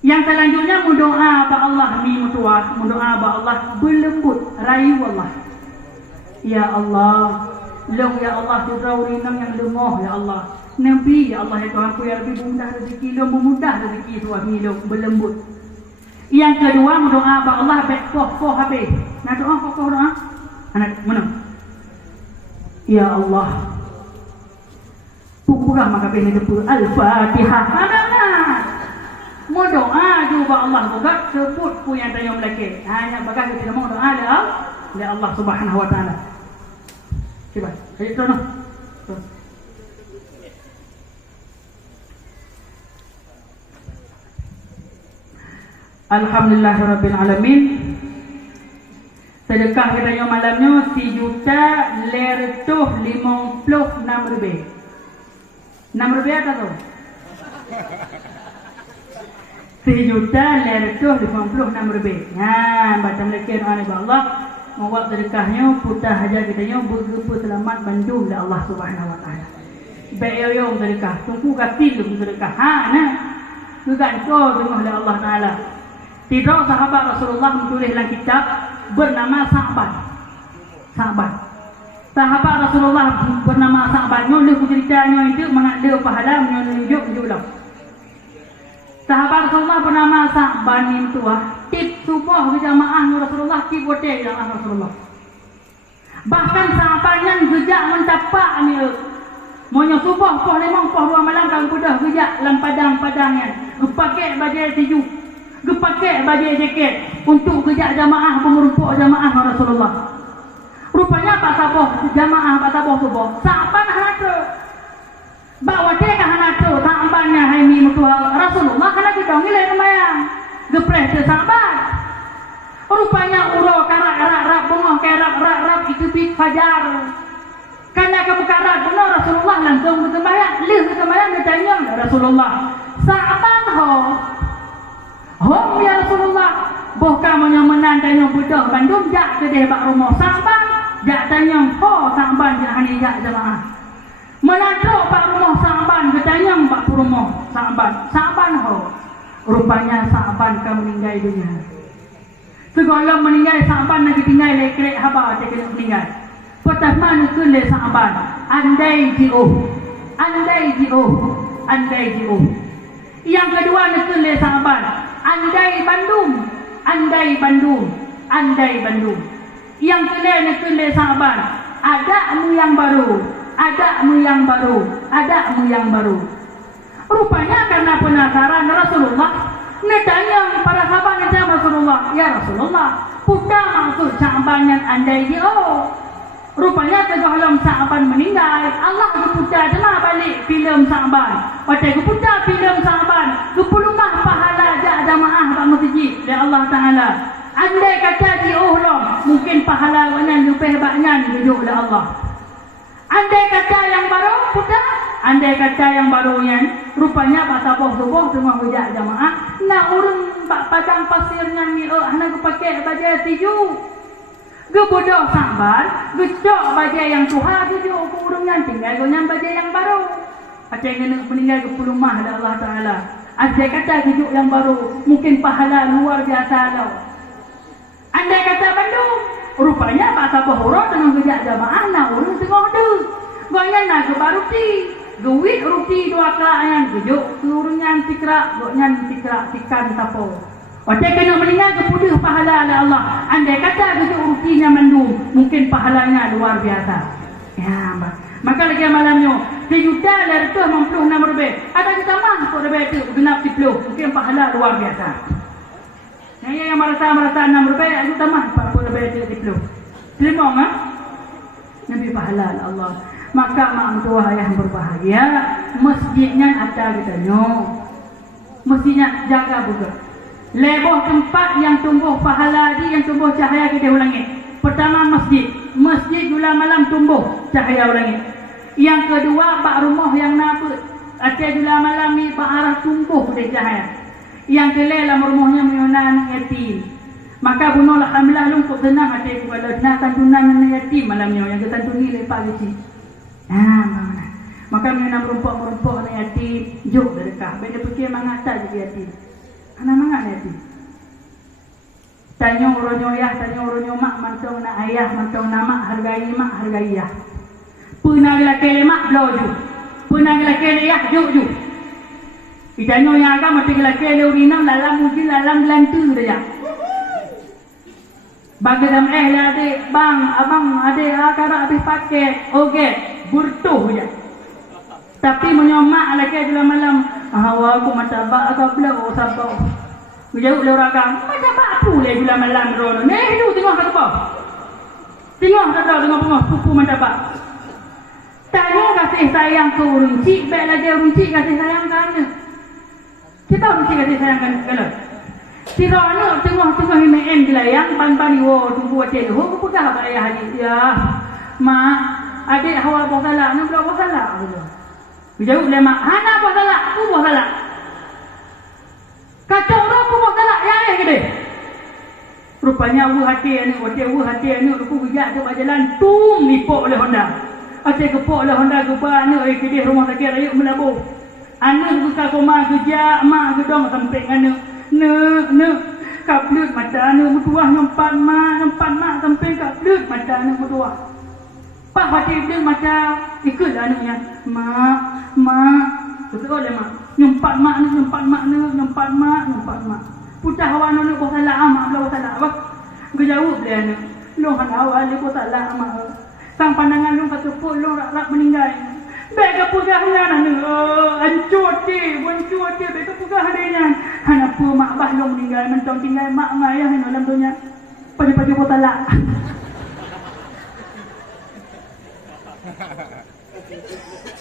Yang selanjutnya mendoa ba Allah mi mutuah, mendoa ba Allah berlembut rayu Allah. Ya Allah, long ya Allah surau rinam yang lemah ya Allah. Nabi ya Allah ya Tuhan ku ya lebih mudah rezeki, mudah rezeki suami long berlembut. Yang kedua mendoa ba Allah baik kokoh habis. Nak doa kokoh doa. Anak mana? Ya Allah. Pukul maka bini depur Al-Fatihah. Mana? Mau doa juga Allah bukan sebut ku yang tanya melaki. Hanya bagai kita mau doa oleh Allah Subhanahu wa taala. Coba. Ayo tu noh. Alhamdulillahirabbil alamin. Sedekah kita yang malamnya 1.256.000. 6.000 apa tu? 1.256.000. Baca mereka doa ni Allah. Mawak sedekahnya putah hajat kita yang bergepa selamat bandung oleh Allah Subhanahu wa taala. Baik yo sedekah, tunggu katil sedekah. Bukan kau dengar oleh Allah taala. Tidak sahabat Rasulullah menulis dalam kitab bernama Sa'ban. Sahabat Rasulullah bernama Sa'ban. Nyoleh ceritanya itu mengada pahala menunjuk lah. Sahabat Rasulullah bernama Sa'ban itu tip subuh berjamaah Rasulullah tip hotel jamaah Rasulullah. Bahkan Sa'ban yang sejak mencapak ni monya subuh poh 5 poh 2 malam kang budah sejak dalam padang-padangnya. Pakai baju sejuk. Gepakai baju jaket untuk kejak jamaah pengerumpuk jamaah Rasulullah. Rupanya Pak Saboh jamaah Pak Saboh subuh. Sa'ban hanatu. Bawa dia ke hanatu. Sa'bannya haimi mutual Rasulullah kena kita ngilai kemayang. Gepres ke Sa'ban. Rupanya uro karak-rak bengong kerak rak itu pik fajar. Karena kamu karat benar Rasulullah langsung bersembahyang. Lih bersembahyang dia tanya Rasulullah. Sa'ban ho ya Rasulullah. Boh kamu yang menang tanya budak Bandung jak ke dia bak rumah Sa'ban. Jak tanya ho Sa'ban jak hani jak jemaah. Menaduk bak rumah Sa'ban ke tanya bak rumah Sa'ban ho. Rupanya Sa'ban kamu meninggal dunia. Segala meninggal Sa'ban lagi tinggal lekrek haba dia kena meninggal. Pertama nukun le Sa'ban. Andai ji'uh. Yang kedua nukun le Sa'ban. Andai Bandung. Yang kedua nukun le Sa'ban. Adamu yang baru. Rupanya karena penasaran Rasulullah Netanya para sahabat nanya Rasulullah, ya Rasulullah, putra maksud Sa'ban yang andai ji'uh. Rupanya sebelum Sa'ban meninggal, Allah keputar jemaah balik filem Sa'ban. Waktu keputar filem Sa'ban, kepulumah pahala jamaah kat masjid oleh Allah Ta'ala. Andai kata ji'uh lah, mungkin pahala wanan lebih banyak duduk oleh Allah. Andai kata yang baru putar, andai kata yang barunya, rupanya pak saboh-saboh semua hujat jamaah. Nak urung pak padang pasirnya mi'uk, hana kepakai baju tiju. Gebodoh Sa'ban, gecok baju yang tuha tujuh ke urungan tinggal gonyan baju yang baru. Ada yang nak meninggal ke pulumah oleh Allah Ta'ala. Ada kata tujuh yang baru, mungkin pahala luar biasa tau. Andai kata Bandung, rupanya pak sabah huruf dengan gejak jamaah nak urung tengah tu. Gonyan nak ke baruti, duit ruti dua kelayan, gejuk ke urungan tikrak, gonyan tikrak tikan tapo. Waktu kena meninggal kepuduh pahala oleh Allah. Andai kata gejuk rutinya mendung, mungkin pahalanya luar biasa. Ya, maka lagi malamnya, sejuta dari tu 96 lebih. Ada kita mah untuk lebih itu, genap 10, mungkin pahala luar biasa. Yang merasa 6 lebih, ada kita mah 40 lebih itu 10. Terima tak? Nabi pahala Allah. Maka mak tua yang berbahagia, masjidnya ada katanya. Mestinya jaga juga. Leboh tempat yang tumbuh pahala di, yang tumbuh cahaya kita ulangi. Pertama masjid gula malam tumbuh cahaya ulangi. Yang kedua bak rumah yang naput, atas gula malam ni bak arah tumbuh kita cahaya. Yang kelima rumahnya menyunan yatim. Maka bunuh alhamdulillah lungkuk senang hati kalau nak santunan yatim malamnya yang kita santuni lepak kecil. Mana? Maka menyunan merumpuk yatim, jauh berkah. Benda fikir mengata jadi yatim. Anak mangat yatim. Tanya uronyo mak mantong nak ayah, mantong nama hargai mak hargai ayah. Puna lelaki mak bloju. Puna lelaki ayah ju. Itanya yang agak mati lelaki urinam lalam mungkin lalam lantu saja. Bagi dalam adik, bang, abang, adik, akara habis pakai, okey, burtuh saja. Tapi menyomak lelaki dalam malam, aku macam bak atau belau sabau. Jauh le orang kang, macam apa le gula malam rono. Ni tu tengok kat bawah. Tengok kat bawah tengok pengah pupu macam apa. Tanya kasih sayang ke urunci, baik lagi urunci kasih sayang kan. Kita urunci kasih sayang kan kalau. Tirana tengah himen gelayang pan wo tunggu hotel. Ho ku pegah ba ayah adik. Ya. Mak, adik hawa apa salah? Nak apa salah? Jauh le mak, hana apa salah? Aku apa salah? Kata orang aku buat salah, yang gede. Rupanya hati anu, aku bijak ke jalan, tum nipok oleh Honda. Asyik kepok oleh Honda, kepa anu, kedih rumah sakit, ayuk melabur. Anu buka koma, kejak, mak gedong sampai anu. Kaplut mata anu, mutuah nyempat mak, sampai kaplut mata anu mutuah. Pak hati dia macam, ikut anunya. Mak. Betul oleh mak. Nyempat mak. Putah awak nak buat salah mak belah salah apa? Gejauh dia ni. Long han awal dia buat salah mak. Sang pandangan long kata pun long rak meninggal. Baik ke pegahnya ni. Hancur dia, baik ke pegah dia. Han apa mak bah long meninggal mentong tinggal mak dengan ayah ni dalam dunia. Pagi-pagi buat salah.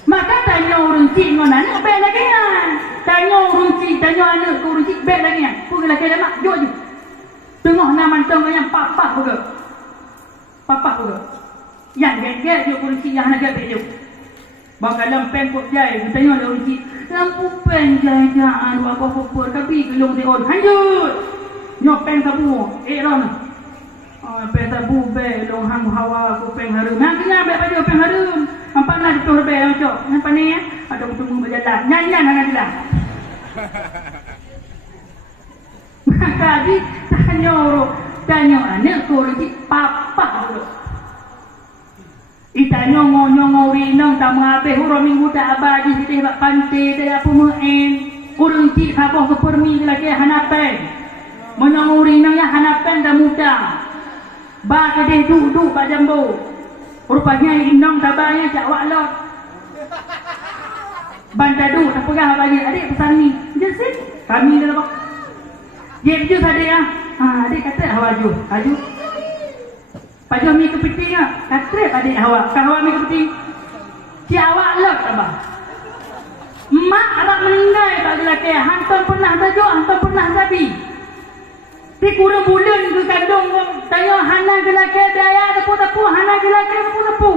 Maka tanya urunci ngonan baik lagi kan. Tanya anak ke urunci baik lagi kan. Pergi lagi mak jauh je. Tengah nak mantong yang papa juga. Yang gek-gek dia polisi yang nak gek dia. Bang dalam pen kok jai, dia tanya dia polisi, lampu pen jai-jai apa-apa tapi gelung dia on. Lanjut. Nyok pen kabu, ron. Pen tabu be long hang hawa ku pen harum. Nang kena be baju pen harum. Nampak nak tu be cok. Nampak ni ada bertemu berjalan. Nyanyi nak dia. Maka di tanya anak ko di papa dulu. Itanya nyongo rinang tak mengabe huruf minggu tak abadi sitih bak pantai dia apa muen. Urang cik sabah ke permi lagi hanapen. Menyongo rinang ya hanapen dah mudah. Ba kedeh duduk bak jambu. Rupanya inang tabanya cak waklot. Bandadu tak pegah bagi adik pesan ni. Jesit kami dah bak. Dia baju tadi ya. Adik kata hawaju. Haju. Paju mi kepiting ah. Kata adik hawa. Hawa mi kepiting. Si awak lek abah. Mak abang meninggal tak lelaki. Hantam pernah tajuk, hantam pernah sabi. Di kurang bulan ke kandung tanya hana ke lelaki daya tepu-tepu, hana ke lelaki tepu-tepu.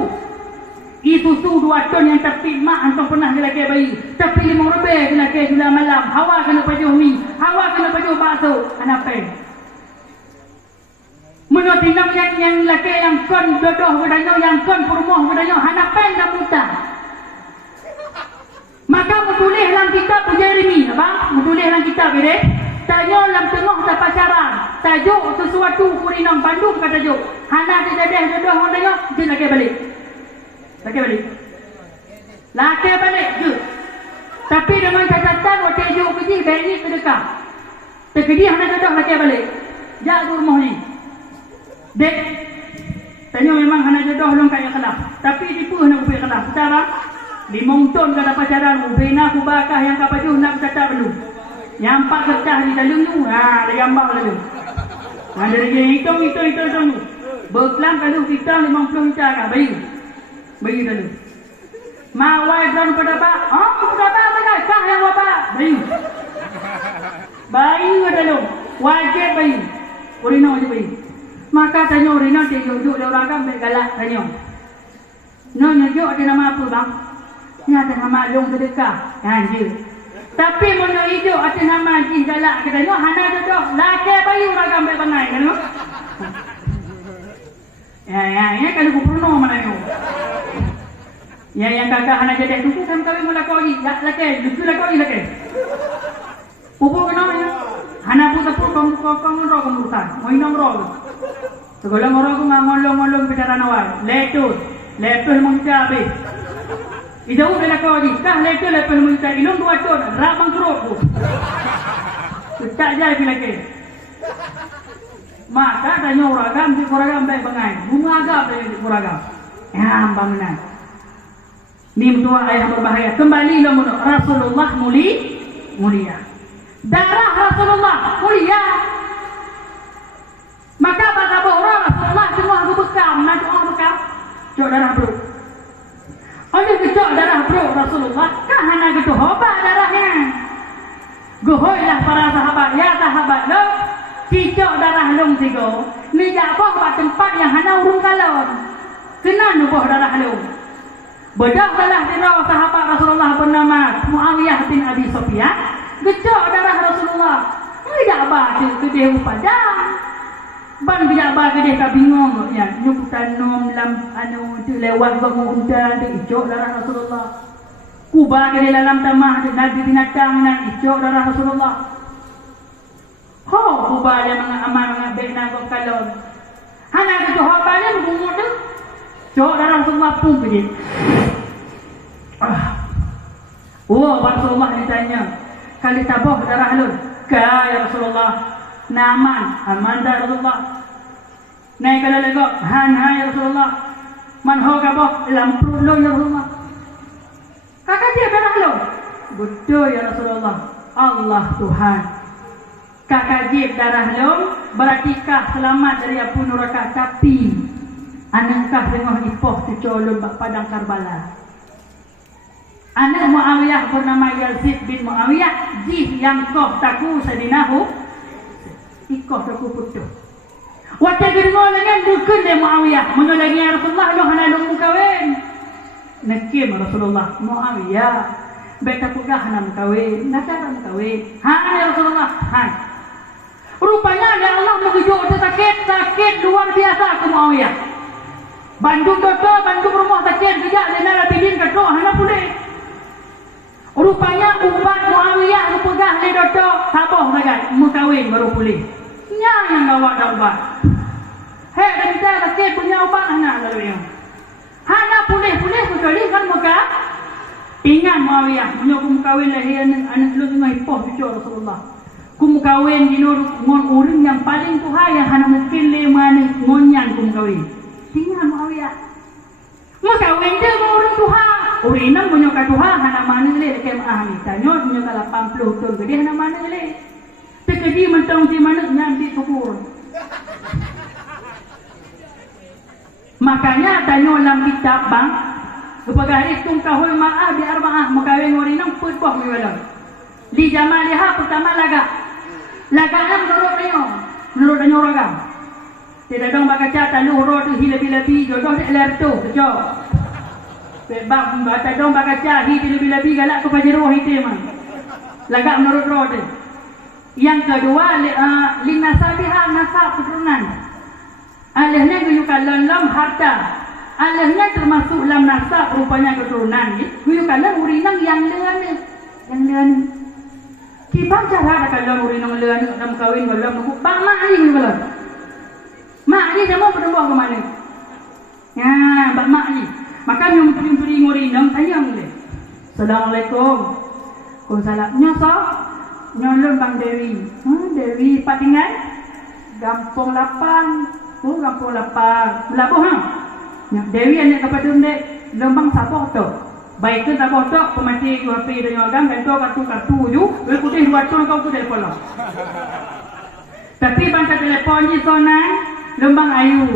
Isusu 2 ton yang tapi mak hantam pernah ke lelaki bayi. Tapi 5 lebih ke lelaki gula malam. Hawa kena paju mi, hawa kena paju bakso. Hanapen. Menurut tindak yang lelaki yang kon jodoh bedanya, yang kon perumuh bedanya, hanapen dah muta. Maka menulis dalam kitab Jeremy, abang, menulis dalam kitab ini, tanya dalam tengah tak pacaran, tajuk sesuatu kurinang Bandung kata tajuk. Hana dia jodoh orang tanya, dia laki balik. Laki balik je. Tapi dengan catatan waktu tajuk kerja balik terdekat. Terkedi hana jodoh laki balik. Jak tu rumah ni. Dek, tanya memang hana jodoh long kaya kelap. Tapi tipu nak upaya kelap. Betul tak? 5 ton kata pacaran, ubena ku bakah yang kapaju nak kata belum. Yang 4 kertas di dalam tu, ada gambar dalam. Ada dia hitung. Berkelam kalau kita 50 juta kah bayi dalam. Mawai dan pada pak, pada apa kah yang bapak bayi dalam. Wajib bayi. Urino je bayi. Maka tanya urino dia duduk dia orang kan galak tanya. Nunjuk ada nama apa bang? Ni ada nama long sedekah. Je. Tapi mono hijau ada nama ji galak katanya hana jodoh. Laki bayi orang ambil bangai kan lo. Ya kalau ku purno mana ni. Ya yang kakak hana jadi tu kan kawin mula koi. Laki, lucu laki. Pupu kenapa ya? Hana pun tepuk kamu roh kemurusan. Mau inang roh. Sekolah orang tu ngolong bicara nawar. Letus mengcap habis. Ijau bela kau lagi. Kah letus mengcap. Inung 2 ton. Rak bangkrut tu. Tak jaya bila ke. Maka tanya uragam. Si uragam baik bangai. Bunga agam dari uragam. Ambang menang. Ni mentua ayah berbahaya. Kembali lah menurut Rasulullah mulia. Darah Rasulullah mulia. Maka pada orang Rasulullah semua aku bekam. Nak doa bekam. Cok darah bro. Oleh kecok darah bro Rasulullah. Kah hana gitu hoba darahnya. Gohoilah para sahabat. Ya sahabat lo. Cicok darah long tigo. Ni jabah buat tempat yang hana urung kalon. Kena nubuh darah long. Bedahlah dira sahabat Rasulullah bernama Muawiyah bin Abi Sufyan. Kecok darah Rasulullah. Ni jabah kedih padang. Ban bijak ke dia tak bingung ya. Nyukutan nom dalam tu lewat bangun dia icok darah Rasulullah. Kuba ke dia dalam tamah nabi binatang nak icok darah Rasulullah. Kuba dia mengamal mengabek nak kalon. Hana tu habanya bungut tu. Cok darah Rasulullah pun ke dia. Rasulullah ditanya, kali tabah darah lu. Ka ya Rasulullah. Aman dah Rasulullah. Naik kalau legok, ya Rasulullah. Manho kabah lampu lo ya Rasulullah. Kakak dia darah lo. Betul ya Rasulullah. Allah Tuhan. Kakak dia darah lo berarti kah selamat dari api neraka, tapi anakkah dengan ipoh kecolon padang Karbala. Anak Muawiyah bernama Yazid bin Muawiyah. Jih yang koh taku sedinahu. Ikoh taku putuh. Waktu kedua dengan dukun dia Muawiyah. Menolagi Rasulullah lu hana lu mukawin. Nakim Rasulullah Muawiyah. Beta pegah hana mukawin. Nakara mukawin. Ya Rasulullah. Rupanya ada Allah mengujuk sakit luar biasa ke Muawiyah. Bandung doktor, bandung rumah sakit kejak dana rapidin ketok hana boleh. Rupanya ubat Muawiyah pegah ni doktor sabar sangat mukawin baru boleh. Yang bawa dah ubat. Hei, dah kita sakit punya ubat hana lalu yang. Hana boleh kecuali kan muka. Ingat Muawiyah punya mukawin lahir anak lu tengah ipoh cucu Rasulullah. Kumukawin di ngon orang yang paling tuha yang hana mungkin lemana ngonyan kumukawin. Ingat Muawiyah. Mukawin dia orang tuha. Orang inang punya tuha hana mana le kem ahli. Tanya punya 80 tahun ke dia hana mana le. Tekedi mentang di mana nyambi kubur. Makanya tanya dalam kitab bang. Sebagai hitung kahul ma'ah di arba'ah mukawin orang inang putbah miwalang. Di zaman liha pertama lagaknya menurut dia orang. Tidak dong bakaca talu ro tu hilabi-labi jodoh dek ler tu kejok. Sebab baca dong bakaca hilabi-labi galak tu pajero hite mah. Lagak menurut ro dia. Yang kedua linasabiha nasab keturunan. Alahnya guyukan lam harta. Alahnya termasuk lam nasab rupanya keturunan ni. Guyukan urinang yang lean. Kibang cara kalau urinang lean dalam kawin belum bak mak ni belum. Mak ni semua berubah ke mana? Ya, bak mak ni. Maka yang curi urinang tanya boleh. Assalamualaikum. Waalaikumsalam. Nyoso? Nyolong Bang Dewi. Dewi Patingan? Gampung Lapang. Gampung Lapang. Belabuh ha? Dewi anak kepada dek lembang sabah tu. Baik ke sabah tu pemati HP dengan orang gantung kartu ju, putih 2 ton kau tu telefon lah. Tapi bangsa telefon ni sonan lembang ayu.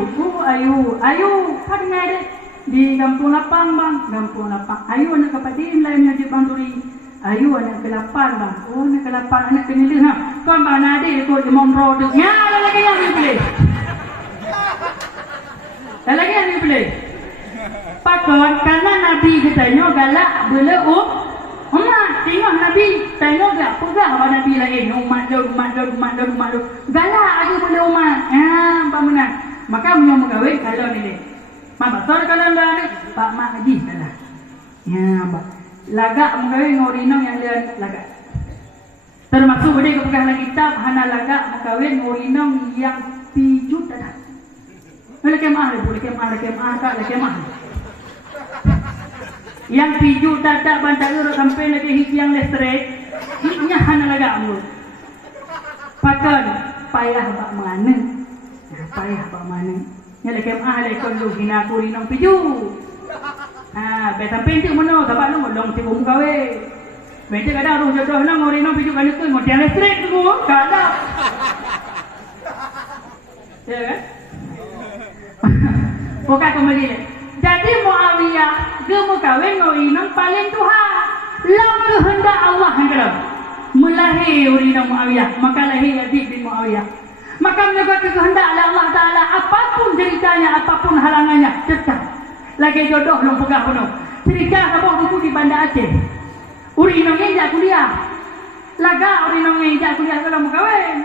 Patingan dek di Gampung Lapang bang. Gampung Lapang. Ayu anak kepada lain yang di Banturi. Ayu anak ke-8 bang. Oh anak ke-8 anak ke-9 ha. Kau bang adik ikut demam roh tu. Ya lagi yang ni boleh. Lagi yang ni boleh. Pakon karena Nabi katanya galak bila tengok Nabi tengok gak pegah apa Nabi lain umat lu. Galak aja bila umat. Apa menang. Maka punya mengawin kalau ni. Mak besar kalau dah ni Pak Mak Haji salah. Ya, Pak. Lagak mengawin ngorinong yang dia lagak. Termasuk boleh kepegah dalam kitab hana lagak mengawin ngorinong yang pijut dah. Boleh kemah kak kemah. Yang pijut tak bantal sampai lagi hit yang listrik. Hitnya hana lagak mu. Pakon payah bak mana? Payah bak mana? Yang kemah lekon lu hina ngorinong pijut. Betul penting mana sebab lu long tibung gawe. Betul kadang roh jodoh nang ngorinong pijut kan tu ngotian listrik tu kada. Ya kan? Bukan kembali. Jadi Muawiyah gemu kawin ngorinong paling Tuhan. Lam kehendak Allah hanggalah. Melahir ngorinong Muawiyah, maka lahir Yazid bin Muawiyah. Maka menjaga kehendak Allah Taala apapun ceritanya, apapun halangannya, tetap lagi jodoh belum pegah penuh. Cerita sabah buku di Banda Aceh. Uri nongeng jak kuliah. Laga uri nongeng jak kuliah kalau mau kahwin.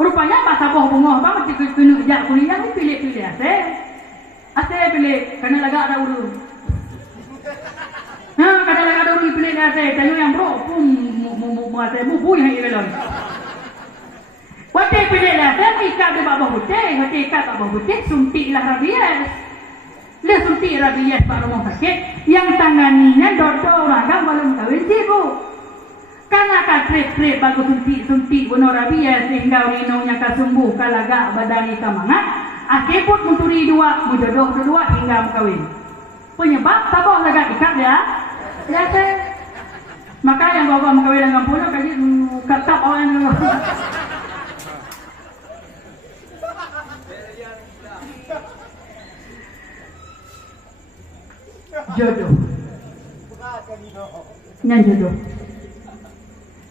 Rupanya pas sabah bunga bang mesti kena jak kuliah ni pilih Aceh. Aceh pilih kena laga ada urun. Kena laga ada urun pilih Aceh. Tanya yang bro pun mu Aceh mu yang belon. Waktu pilih Aceh ikat di bawah putih, waktu ikat bawah putih suntiklah rabies. Dia suntik rabies pada rumah sakit yang tanganinya doktor orang kan belum kahwin sibuk. Karena kan trip bagus suntik bunuh rabies sehingga urinongnya kasembuh kalagak badani kamangat. Akhir pun mencuri dua, menjodoh kedua hingga kahwin. Penyebab tabah lagak ikat dia. Biasa. Maka yang bawa kahwin dengan pulau kaji ketap orang dulu. Jodoh. Yang jodoh.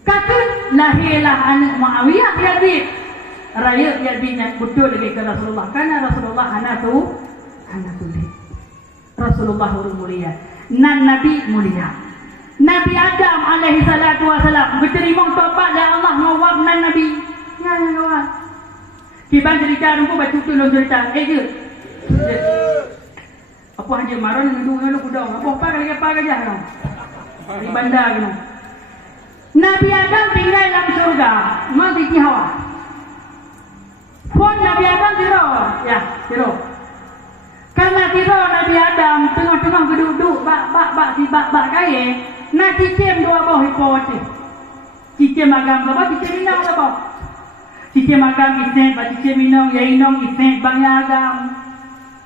Kata lahirlah anak Muawiyah Yazid. raya dia binat betul lagi ke Rasulullah. Karena Rasulullah anak tu Rasulullah orang mulia. Nan Nabi mulia. Nabi Adam alaihi salatu wasalam berterima tobat dari Allah ngawak nan Nabi. Ya ngawak. Tiba cerita aku baca tu cerita. Je. Apa hanya marah dengan dua kuda. Apa aja no. Di bandar no. Nabi Adam tinggal dalam surga. Mati di Hawa. Pun Nabi Adam tidur. Karena tidur Nabi Adam tengah-tengah duduk bak kaya. Nak cicim dua buah hipot. Cicim agam apa? Cicim minang apa? Cicim agam isnet, cicim minang, ya inang isnet bang ya agam.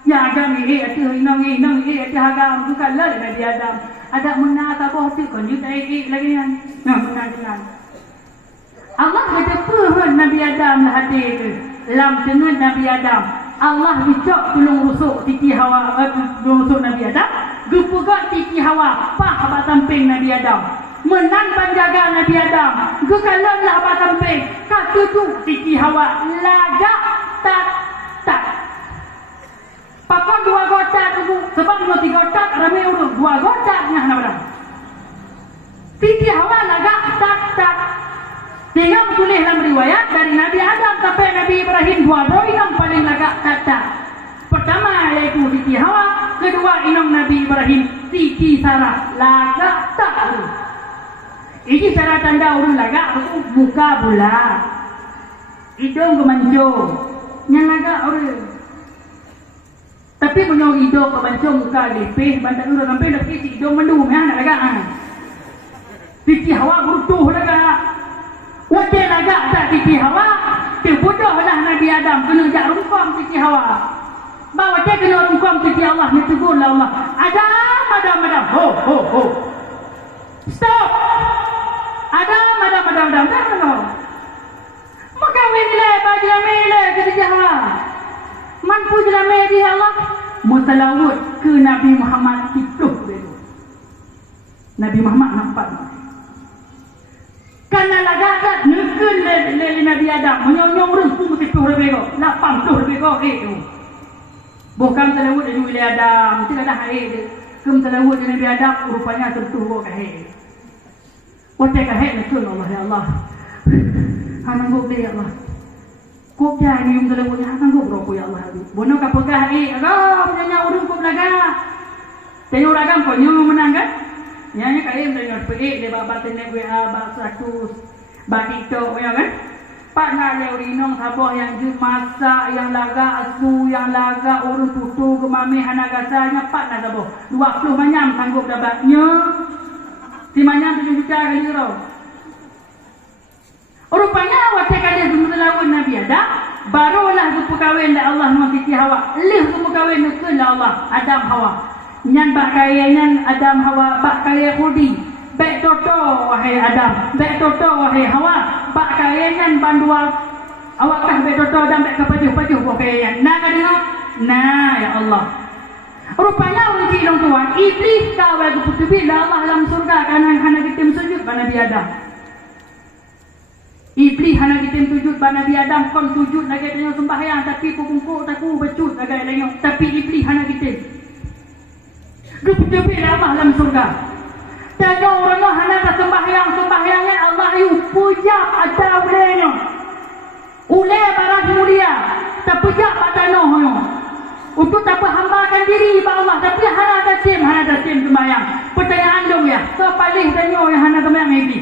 Ya agam ini ati inang ini ati agam. Bukan lah Nabi Adam. Ada menata buah tu kan you tak lagi kan? Nah, benar. Allah kata pun Nabi Adam lah hati tu. Lam dengan Nabi Adam. Allah dicok tolong rusuk tiki Hawa, tolong rusuk Nabi Adam. Gepugak tiki Hawa, pak abang samping Nabi Adam. Menang penjaga Nabi Adam. Gekalan lah abang samping. Katutu tiki Hawa, lagak tak. Pakon dua gotak tu, sebab dua tiga gotak ramai urut. Dua gotaknya nak berapa? Tiki Hawa lagak tak. Tengok tulis dalam riwayat dari Nabi Adam sampai Nabi Ibrahim dua yang paling lagak tak. Pertama iaitu Siti Hawa, kedua inang Nabi Ibrahim Siti Sarah lagak tak. Ini cara tanda orang lagak itu muka bulat, hidung kemancung, yang lagak orang. Tapi punya hidung kemancung muka lepeh, bantak orang sampai dah kisi hidung mendung ya nak lagak. Siti Hawa butuh lagak. Wajah lagak tak Siti Hawa. Terbodohlah Nabi Adam kena jak rungkam Siti Hawa. Bawa dia kena rungkam Siti Allah. Dia tegurlah Allah. Adam. Ho. Stop. Adam. Maka winilah bagi amilai ke Siti Hawa. Mampu jelamai di Allah. Mutalawud ke Nabi Muhammad itu. Nabi Muhammad nampak. Karena lagak nekun le Nabi Adam menyonyong rengku mesti tu lebih kau 80 lebih kau itu bukan telawud dari Nabi Adam tidak ada air kem telawud dari Nabi Adam rupanya tentu kau kahir wajah kahir nekun Allah ya Allah hanangguk dia ya Allah kau jadi yung telawudnya hanangguk roko ya Allah bono kapagah agam nanya urung kau lagak tanya uragam kau nyo menang kan nyanyi kain dengan pelik dia babat tenek WA bak 100 bak TikTok ya kan pak nak dia urinong sabah yang jut masak yang laga asu yang laga urus tutu ke mami hanagasanya pak nak sabah 20 manyam sanggup dapatnya si manyam 7 juta kali kau rupanya wajah kali semua lawan Nabi Adam barulah kepekawin dari Allah dengan Siti Hawa lih kepekawin ke Allah Adam Hawa nyan bak kaya nyan Adam Hawa bak kaya kudi bek toto wahai Adam bek toto wahai Hawa bak kaya nyan bandua awak kah bek toto dan bek kepajuh buah kaya nyan nak ada nah ya Allah rupanya orang cilong tuan iblis kawai keputubi Allah dalam surga karena hana kita sujud pada Nabi Adam iblis hana kita sujud pada Nabi Adam kon sujud lagi tengok sembahyang tapi pukul taku becut lagi tengok tapi iblis hana kita keputubi Allah dalam surga. Tanya orang hana sembahyangnya Allah yu puja ada ulenya. Ule barang mulia, tak puja pada noh. Untuk tak hambakan diri pada Allah, tapi hana dasim sembahyang. Pertanyaan dong ya. So paling tanya yang hana sembahyang ini.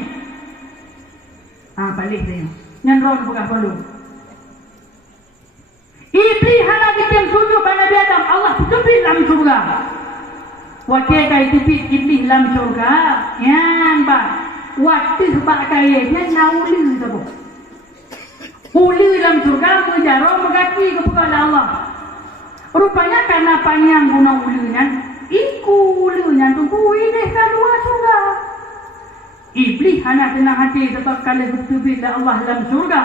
Paling tanya. Yang ron bukan perlu. Iblis hana kita sujud pada Nabi Adam. Allah keputubi dalam surga. Wakil kaya tupik iblis dalam syurga yang waktu sebab kaya dia uli sebab uli dalam syurga menjarah megati kepada Allah rupanya karena panjang guna ulinya ulinya tunggu ini kedua syurga iblis hanya senang hati sebab kalau tupik Allah dalam syurga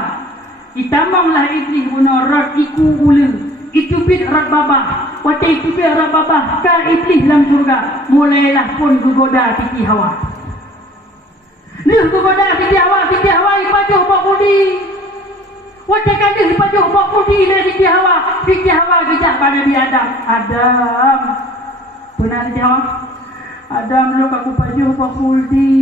itamanglah iblis guna rot uli itupit rat babah waktu itupit rat babah ka iblis dalam surga mulailah pun goda Siti Hawa goda Siti Hawa ipatuh bakudi Wajah kandung dipajuh bawa kudi le di hawa kejak pada Nabi Adam. Adam. Benar di hawa? Adam lu aku pajuh bawa kudi.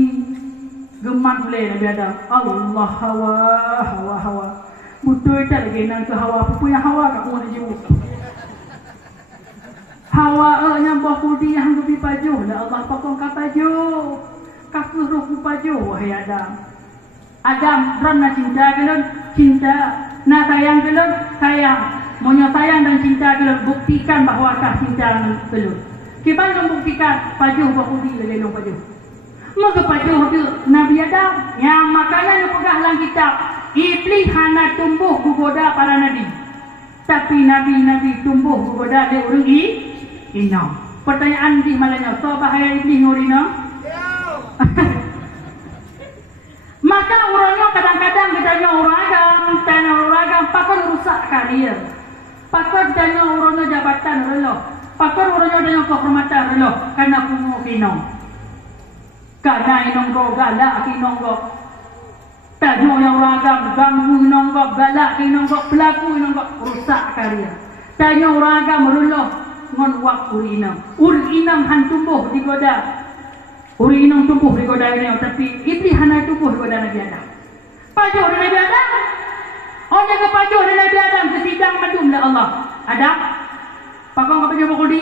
Gemat boleh Nabi Adam. Allah hawa. Betul tak lagi nak ke hawa. Apa yang hawa kat orang dia jauh. Hawa yang bawa kudi yang lebih pajuh lah Allah pakong ka pajuh. Ka suruh ku pajuh wahai Adam. Adam rana cinta kelon cinta, na sayang kelon sayang, monya sayang dan cinta kelon buktikan bahawa kah cinta kelon. Kiban membuktikan pajuh bahudi lelong pajuh. Maka pajuh tu Nabi Adam yang makanan yang pegah dalam kitab iblis hana tumbuh goda para nabi. Tapi nabi-nabi tumbuh goda dia orang ina. Pertanyaan di malanya, so bahaya iblis ngorina? Maka orangnya kadang-kadang ditanya orang agam, pakon rusak karir. Pakon tanya orangnya jabatan relo. Pakon orangnya tanya kehormatan relo. Karena pungo kinong. Karena inong go galak kinong go. Tanya yang orang agam, ganggu inong go, galak kinong go, pelaku inong go, rusak karir. Tanya orang agam relo. Ngon wak urinam han tumbuh di goda. Urinam tumbuh di goda ini, tapi iblis hana tumbuh di goda Nabi Adam. Pajuh di Nabi Adam. Orang jaga pajuh di Nabi Adam kesidang madum lah Allah. Adam, pakong kapan jumpa kudi?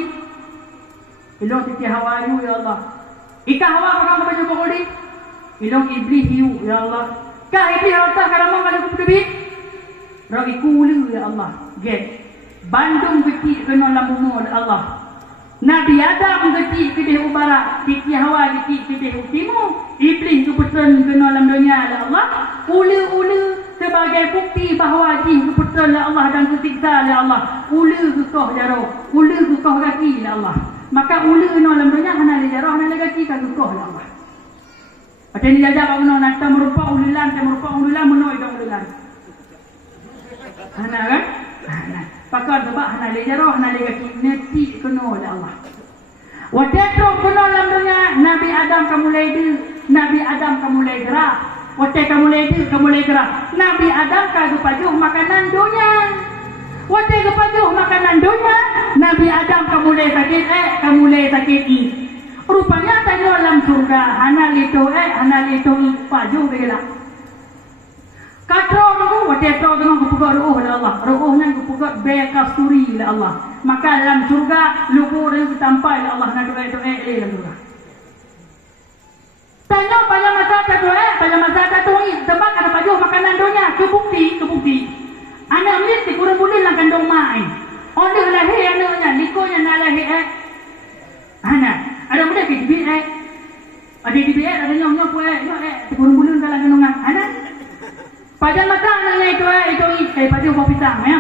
Ilong siti hawa yu ya Allah. Ika hawa pakong kapan jumpa kudi? Ilong iblis yu ya Allah. Kah iblis harta karamong kalau kupedebit? Ragi kulu ya Allah. Get. Bandung kecil kena lambung Allah. Nabi Adam kecil kedih ubara, Siti Hawa kecil kedih timur. Iblis kebetulan kena dalam dunia Allah. Ulu-ulu sebagai bukti bahawa jin kebetulan Allah dan kesiksa Allah. Ulu kekah jaro, ulu kekah kaki Allah. Maka ulu kena dalam dunia hana le jaro, hana le kaki kan kekah Allah. Ada ni jaga apa nak tak merupa ululan, menoi dong ululan. Hana kan? Hana. Pakar sebab hana le jaro, hana le kaki neti kena oleh Allah. Watetro kena dalam dunia Nabi Adam kamu lady, Nabi Adam kamu lay gerak. Watet kamu lay gerak. Nabi Adam kagu pajuh makanan dunia. Watet ke pajuh makanan dunia. Nabi Adam kamu lay sakit i. Rupanya tanya dalam surga hana lito pajuh begala. Katro dulu, wadah tro dengan kepukat ruh oleh Allah. Ruhnya kepukat bekasturi oleh Allah. Maka dalam surga lupa dia ditampai oleh Allah. Nak doa dalam surga. Tanya pada masa satu ini, sebab ada pajuh makanan dunia. Kebukti. Anak mesti kurang boleh lah kandung main. Order lahir anaknya, likonya nak lahir anak. Ada muda di BI. Ada di BI, ada nyong-nyong kurang boleh kalau kandungan anak. Pada mata anaknya itu pajuh buah pisang ya.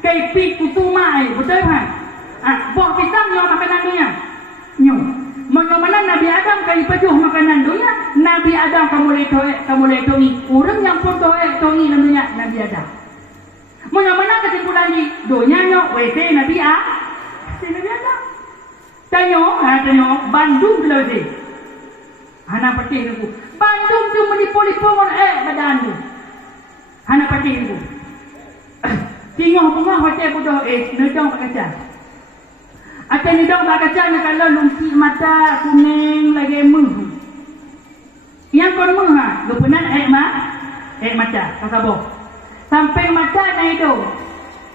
Kay pik kusuma betul kan? Buah pisang nyo makanan dunia. Nyo. Mana Nabi Adam kay pajuh makanan dunia, Nabi Adam kamu le tongi. Orang yang pun tongi namanya Nabi Adam. Mana kesimpulan ni? Dunia nyo WC Nabi Adam. Tanyo Bandung bila WC. Hana patih aku. Bandung tu menipu-nipu badan tu. Hana patih ibu. Tengok bunga hotel bodoh nedong pak kaca. Akan nedong pak kaca ni kalau lungsi mata kuning lagi meh. Yang kon meh lupanan mata kasabo. Sampai mata na hidung.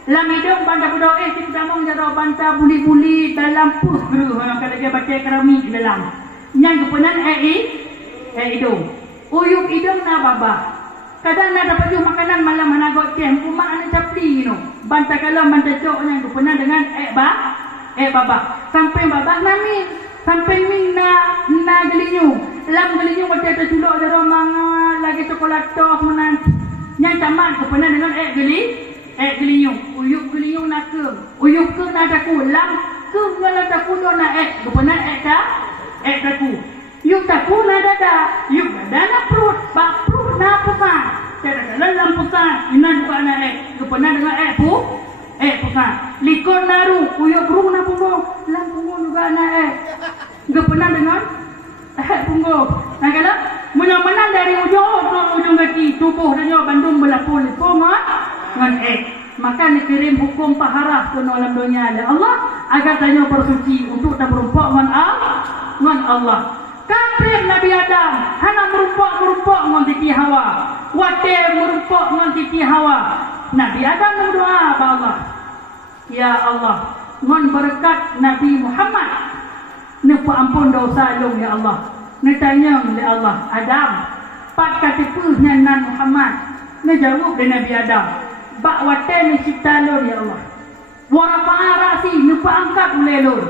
Lam hidung banta bodoh kita mong jaro banta buli-buli dalam pus guru kalau dia baca keramik dalam. Yang lupanan hidung. Uyuk hidung na baba. Kadang nak dapat jual makanan malam mana goceng, rumah anak capli no. Banta kalau banta coknya tu pernah dengan baba. Sampai baba nami, sampai min na gelinyu. Lam gelinyu macam terculuk ada romang lagi coklat tok menan. Yang tamat tu pernah dengan gelinyu. Uyuk gelinyu nak ke. Uyuk ke nak aku lam ke ngalah tak puno nak tu pernah taku. Yuk tak pun ada, yuk ada perut, bak perut na pusat. Tidak dalam pusat, ina juga na kepena dengan pusat. Likor naru, uyuk perut na punggung, lam punggung juga na kepena dengan punggung. Nah kalau mana dari ujung kaki tubuh dan Bandung berlapun, dengan maka dikirim hukum paharah ke dalam dunia oleh Allah agar tanya bersuci untuk tak berumpak dengan Allah. Kafir Nabi Adam hana merumpak dengan tiki Hawa, wate merumpak dengan tiki Hawa. Nabi Adam berdoa kepada Allah, ya Allah, ngon berkat Nabi Muhammad nepa ampun dosa long ya Allah. Netanya oleh Allah, Adam pat katipuhnya nan Muhammad. Ne jawab dengan Nabi Adam, bak wate ni cipta lor ya Allah. Warafa'a rasi nepa angkat oleh lor.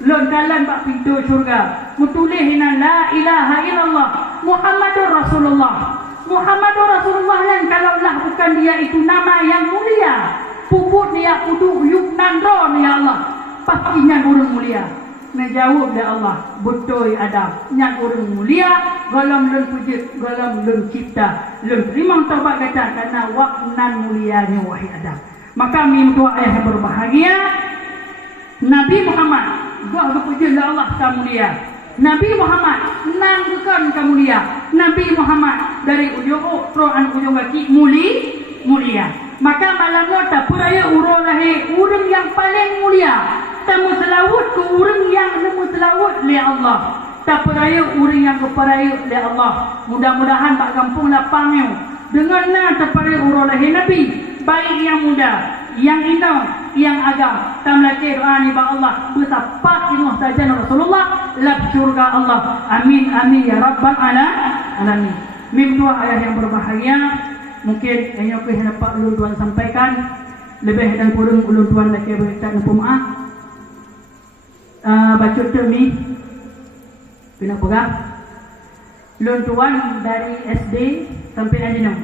Lon kalan bak pintu syurga. Mutulih hina la ilaha illallah Muhammadur Rasulullah. Muhammadur Rasulullah yang kalaulah bukan dia itu nama yang mulia, puput dia kudu yuk nandron ya Allah, pastinya orang mulia. Menjawab dia Allah, betul Adam, nyak orang mulia, golong lun pujit, golong lun cipta, lun terima taubat kata karena waknan mulianya wahai Adam. Maka minta ayah yang berbahagia, Nabi Muhammad, gua berpuji Allah kamu mulia. Nabi Muhammad nangkan kamu mulia. Nabi Muhammad dari ujung troan ujung kaki mulia. Maka malamnya tak peraya urang lahir orang yang paling mulia. Tamu selawat ke orang yang nemu selawat oleh Allah. Tak peraya orang yang keperaya oleh Allah. Mudah-mudahan pak kampung lapangnya dengan terperaya urang lahir Nabi. Baik yang muda, yang indah, yang agam. Tamlaki doa ni ba Allah bersapat ilmu saja Rasulullah lab syurga Allah. Amin amin ya rabbal alamin. Mimtua ayah yang berbahagia. Mungkin yang aku hendak Pak Ulun Tuan sampaikan lebih dan kurang Ulun Tuan lagi berkata nampu maaf. Baca termi kena pegang. Ulun Tuan dari SD sampai Anjinong.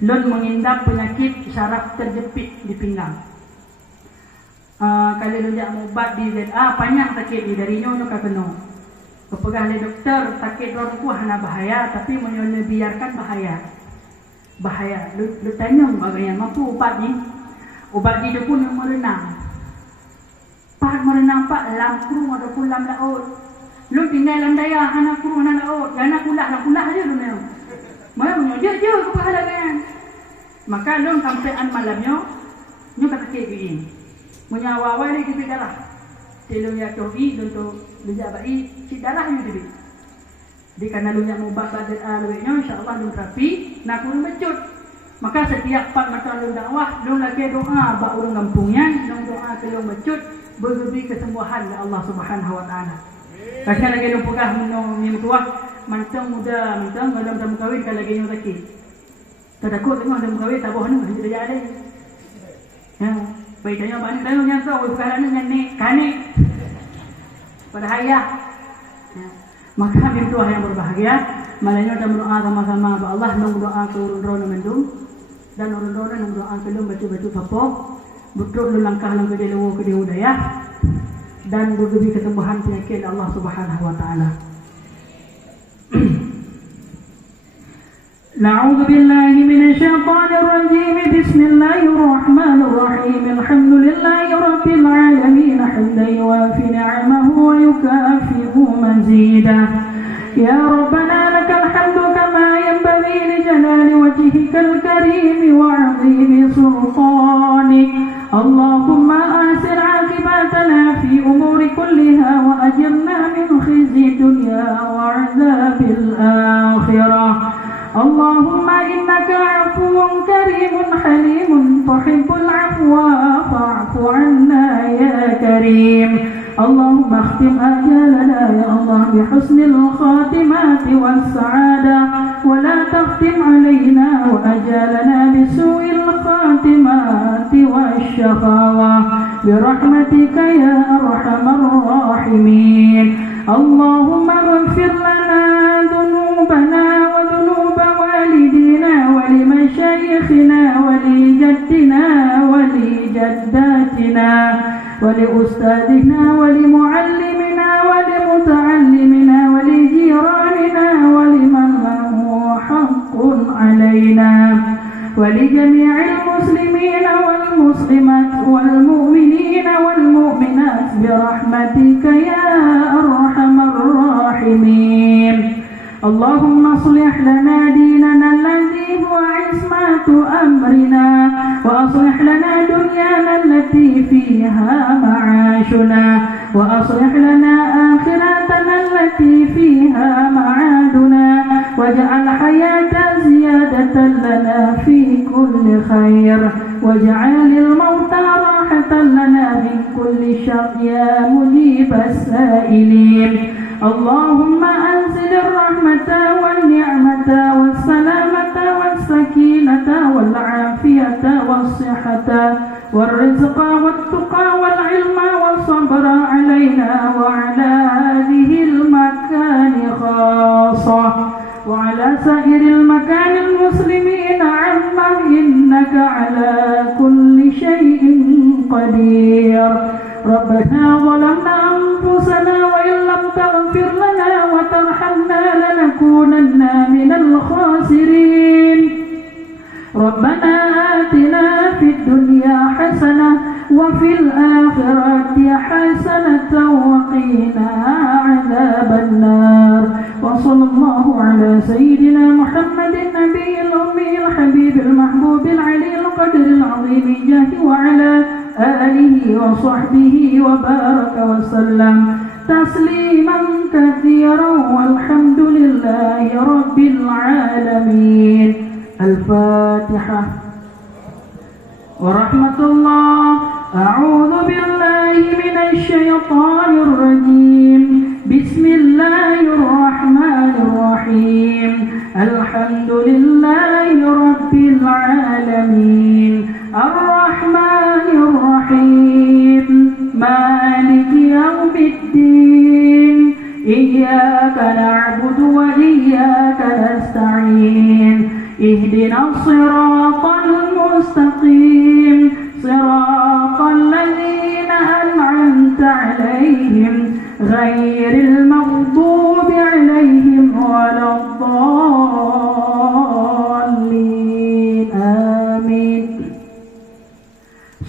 Lun mengidap penyakit syaraf terjepit di pinggang. Kalau lun jak ubat di ZA panjang sakit di dari nyo kena. Kepegah oleh doktor sakit orang ku hana bahaya tapi menyonya biarkan bahaya. Lu tanya bagaimana mampu ubat ni? Ubat ni dia pun merenang. Pak merenang pak lam kru ada pun lam laut. Lu tinggal lam daya hana kru hana laut. Jana kulah aja lu memang. Mau je kepahalangan. Maka lu sampai malamnya nyu kata ke gini. Menyawa wali di darah. Telu ya tobi untuk menjabai si darahnya tadi. Di karena lu yang ubat badan alwenya insyaallah lu rapi nak kurang mecut. Maka setiap pak mata lu dakwah lu lagi doa bak urang kampungnya lu doa ke lu mecut berlebih kesembuhan oleh Allah Subhanahu wa taala. Kasih lagi lu pegah minum tuah mantang muda mantang dalam dalam kawin kalau lagi yang sakit. Takut tengok dalam kawin tabuh ni masih tidak ada. Ya, baik tanya banyak tanya yang tahu perkara ni yang kanik. Pada hayah. Ya. Maka minta yang berbahagia, malahnya kita berdoa sama-sama kepada Allah, nang doa ke urun-urun mendung dan urun-urun nang doa ke lu baju-baju papo, betul lu langkah ke dia lewo ke dia udaya dan berlebih kesembuhan penyakit Allah Subhanahu wa taala. Na'udzu billahi minasyaitonir rajim. Bismillahirrahmanirrahim. Alhamdulillahi rabbil alamin. Hamdan yuwafi ni'amahu wa yukafi'u mazidah. Ya Rabbana lakal hamdu kama yanbaghi li jalali wajhikal karim wa 'azimi sultanik. Allahumma ahsin 'aqibatana fi umuri kulliha wa ajirna min khizyi dunya wa 'adzabil akhirah. Allahumma innaka 'afuwun karimun halimun tuhibbul 'afwa fa'fu 'anna ya karim. Allahumma akhtim ajalana ya Allah bihusnil khatimati was sa'adah wa la takhtim 'alaina wa ajalana bisu'il khatimati wash shaqawah birahmatika ya arhamar rahimin. Allahumma ighfir lana dhunubana wa dhunuba walidina wa limashayikhina wa li jaddina wa li jaddatina wa li ustadina wa li muallimina wa li muta'allimina wa li jiranina wa liman lahu haqqun alaina wa li jami'il muslimina wal muslimat wal mu'minina wal mu'minat birahmatika ya arhamar rahimin. Allahumma aslih lana dinana alladhi huwa ismatu amrina wa وأصلح لنا دنيانا التي فيها معاشنا وأصلح لنا آخرتنا التي فيها معادنا واجعل الحياة زيادة لنا في كل خير واجعل الموت راحة لنا من كل شر يا مجيب السائلين اللهم أنزل الرحمة والنعمة والسلامة والسكينة والعافية والصحة والرزق والتقى والعلم والصبر علينا وعلى هذه المكان خاصة وعلى سائر المكان المسلمين عامة إنك على كل شيء قدير ربنا ظلمنا أنفسنا وإن لم تغفر لنا وترحمنا لنكونن من الخاسرين ربنا آتنا في الدنيا حسنة وفي الآخرة حسنة وقنا عذاب النار وصلى الله على سيدنا محمد النبي الأمي الحبيب المحبوب العلي القدر العظيم جاه وعلى آله وصحبه وبارك وسلم تسليما كثيرا والحمد لله رب العالمين الفاتحة ورحمة الله أعوذ بالله من الشيطان الرجيم بسم الله الرحمن الرحيم الحمد لله رب العالمين الرحمن الرحيم مالك يوم الدين إياك نعبد وإياك نستعين اهدنا الصراط المستقيم صراط الذين أنعمت عليهم غير المغضوب عليهم ولا الضالين آمين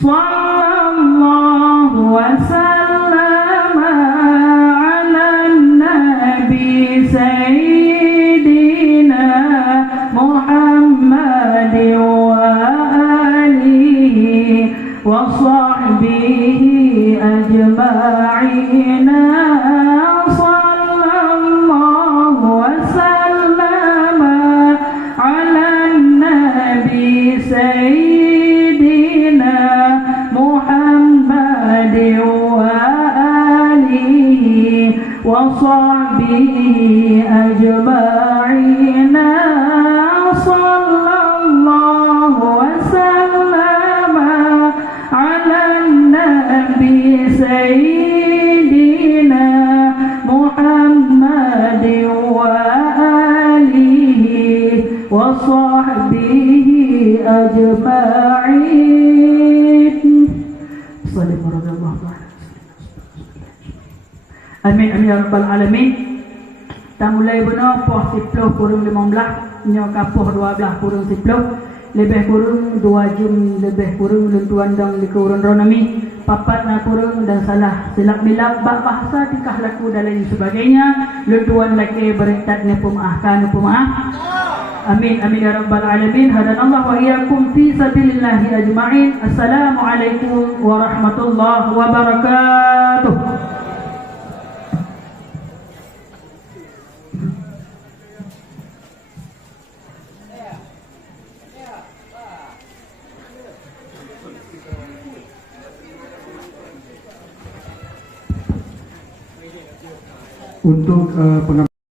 صلى الله وسلم على النبي سيدنا محمد وآله وصحبه أجمعين صلى الله وسلم على النبي سيدنا محمد وآله وصحبه أجمعين صلى الله وسلم على النبي سيدنا محمد وآله وصحبه أجمعين صلى الله عليه وسلم Amin amin ya rabbal alamin. Ta mulai benar poh 10 kurang 15 nya kapoh 12 kurang 10 lebih kurang 2 jam lebih kurang lentuan dang likurun ronami papat na kurang dan salah silap milap bak bahasa tikah laku dan lain sebagainya lentuan laki beritatnya pemaafkan pemaaf. Amin amin ya rabbal alamin. Hadanallahu wa iyyakum fi sabilillah ajma'in. Assalamualaikum warahmatullahi wabarakatuh. Untuk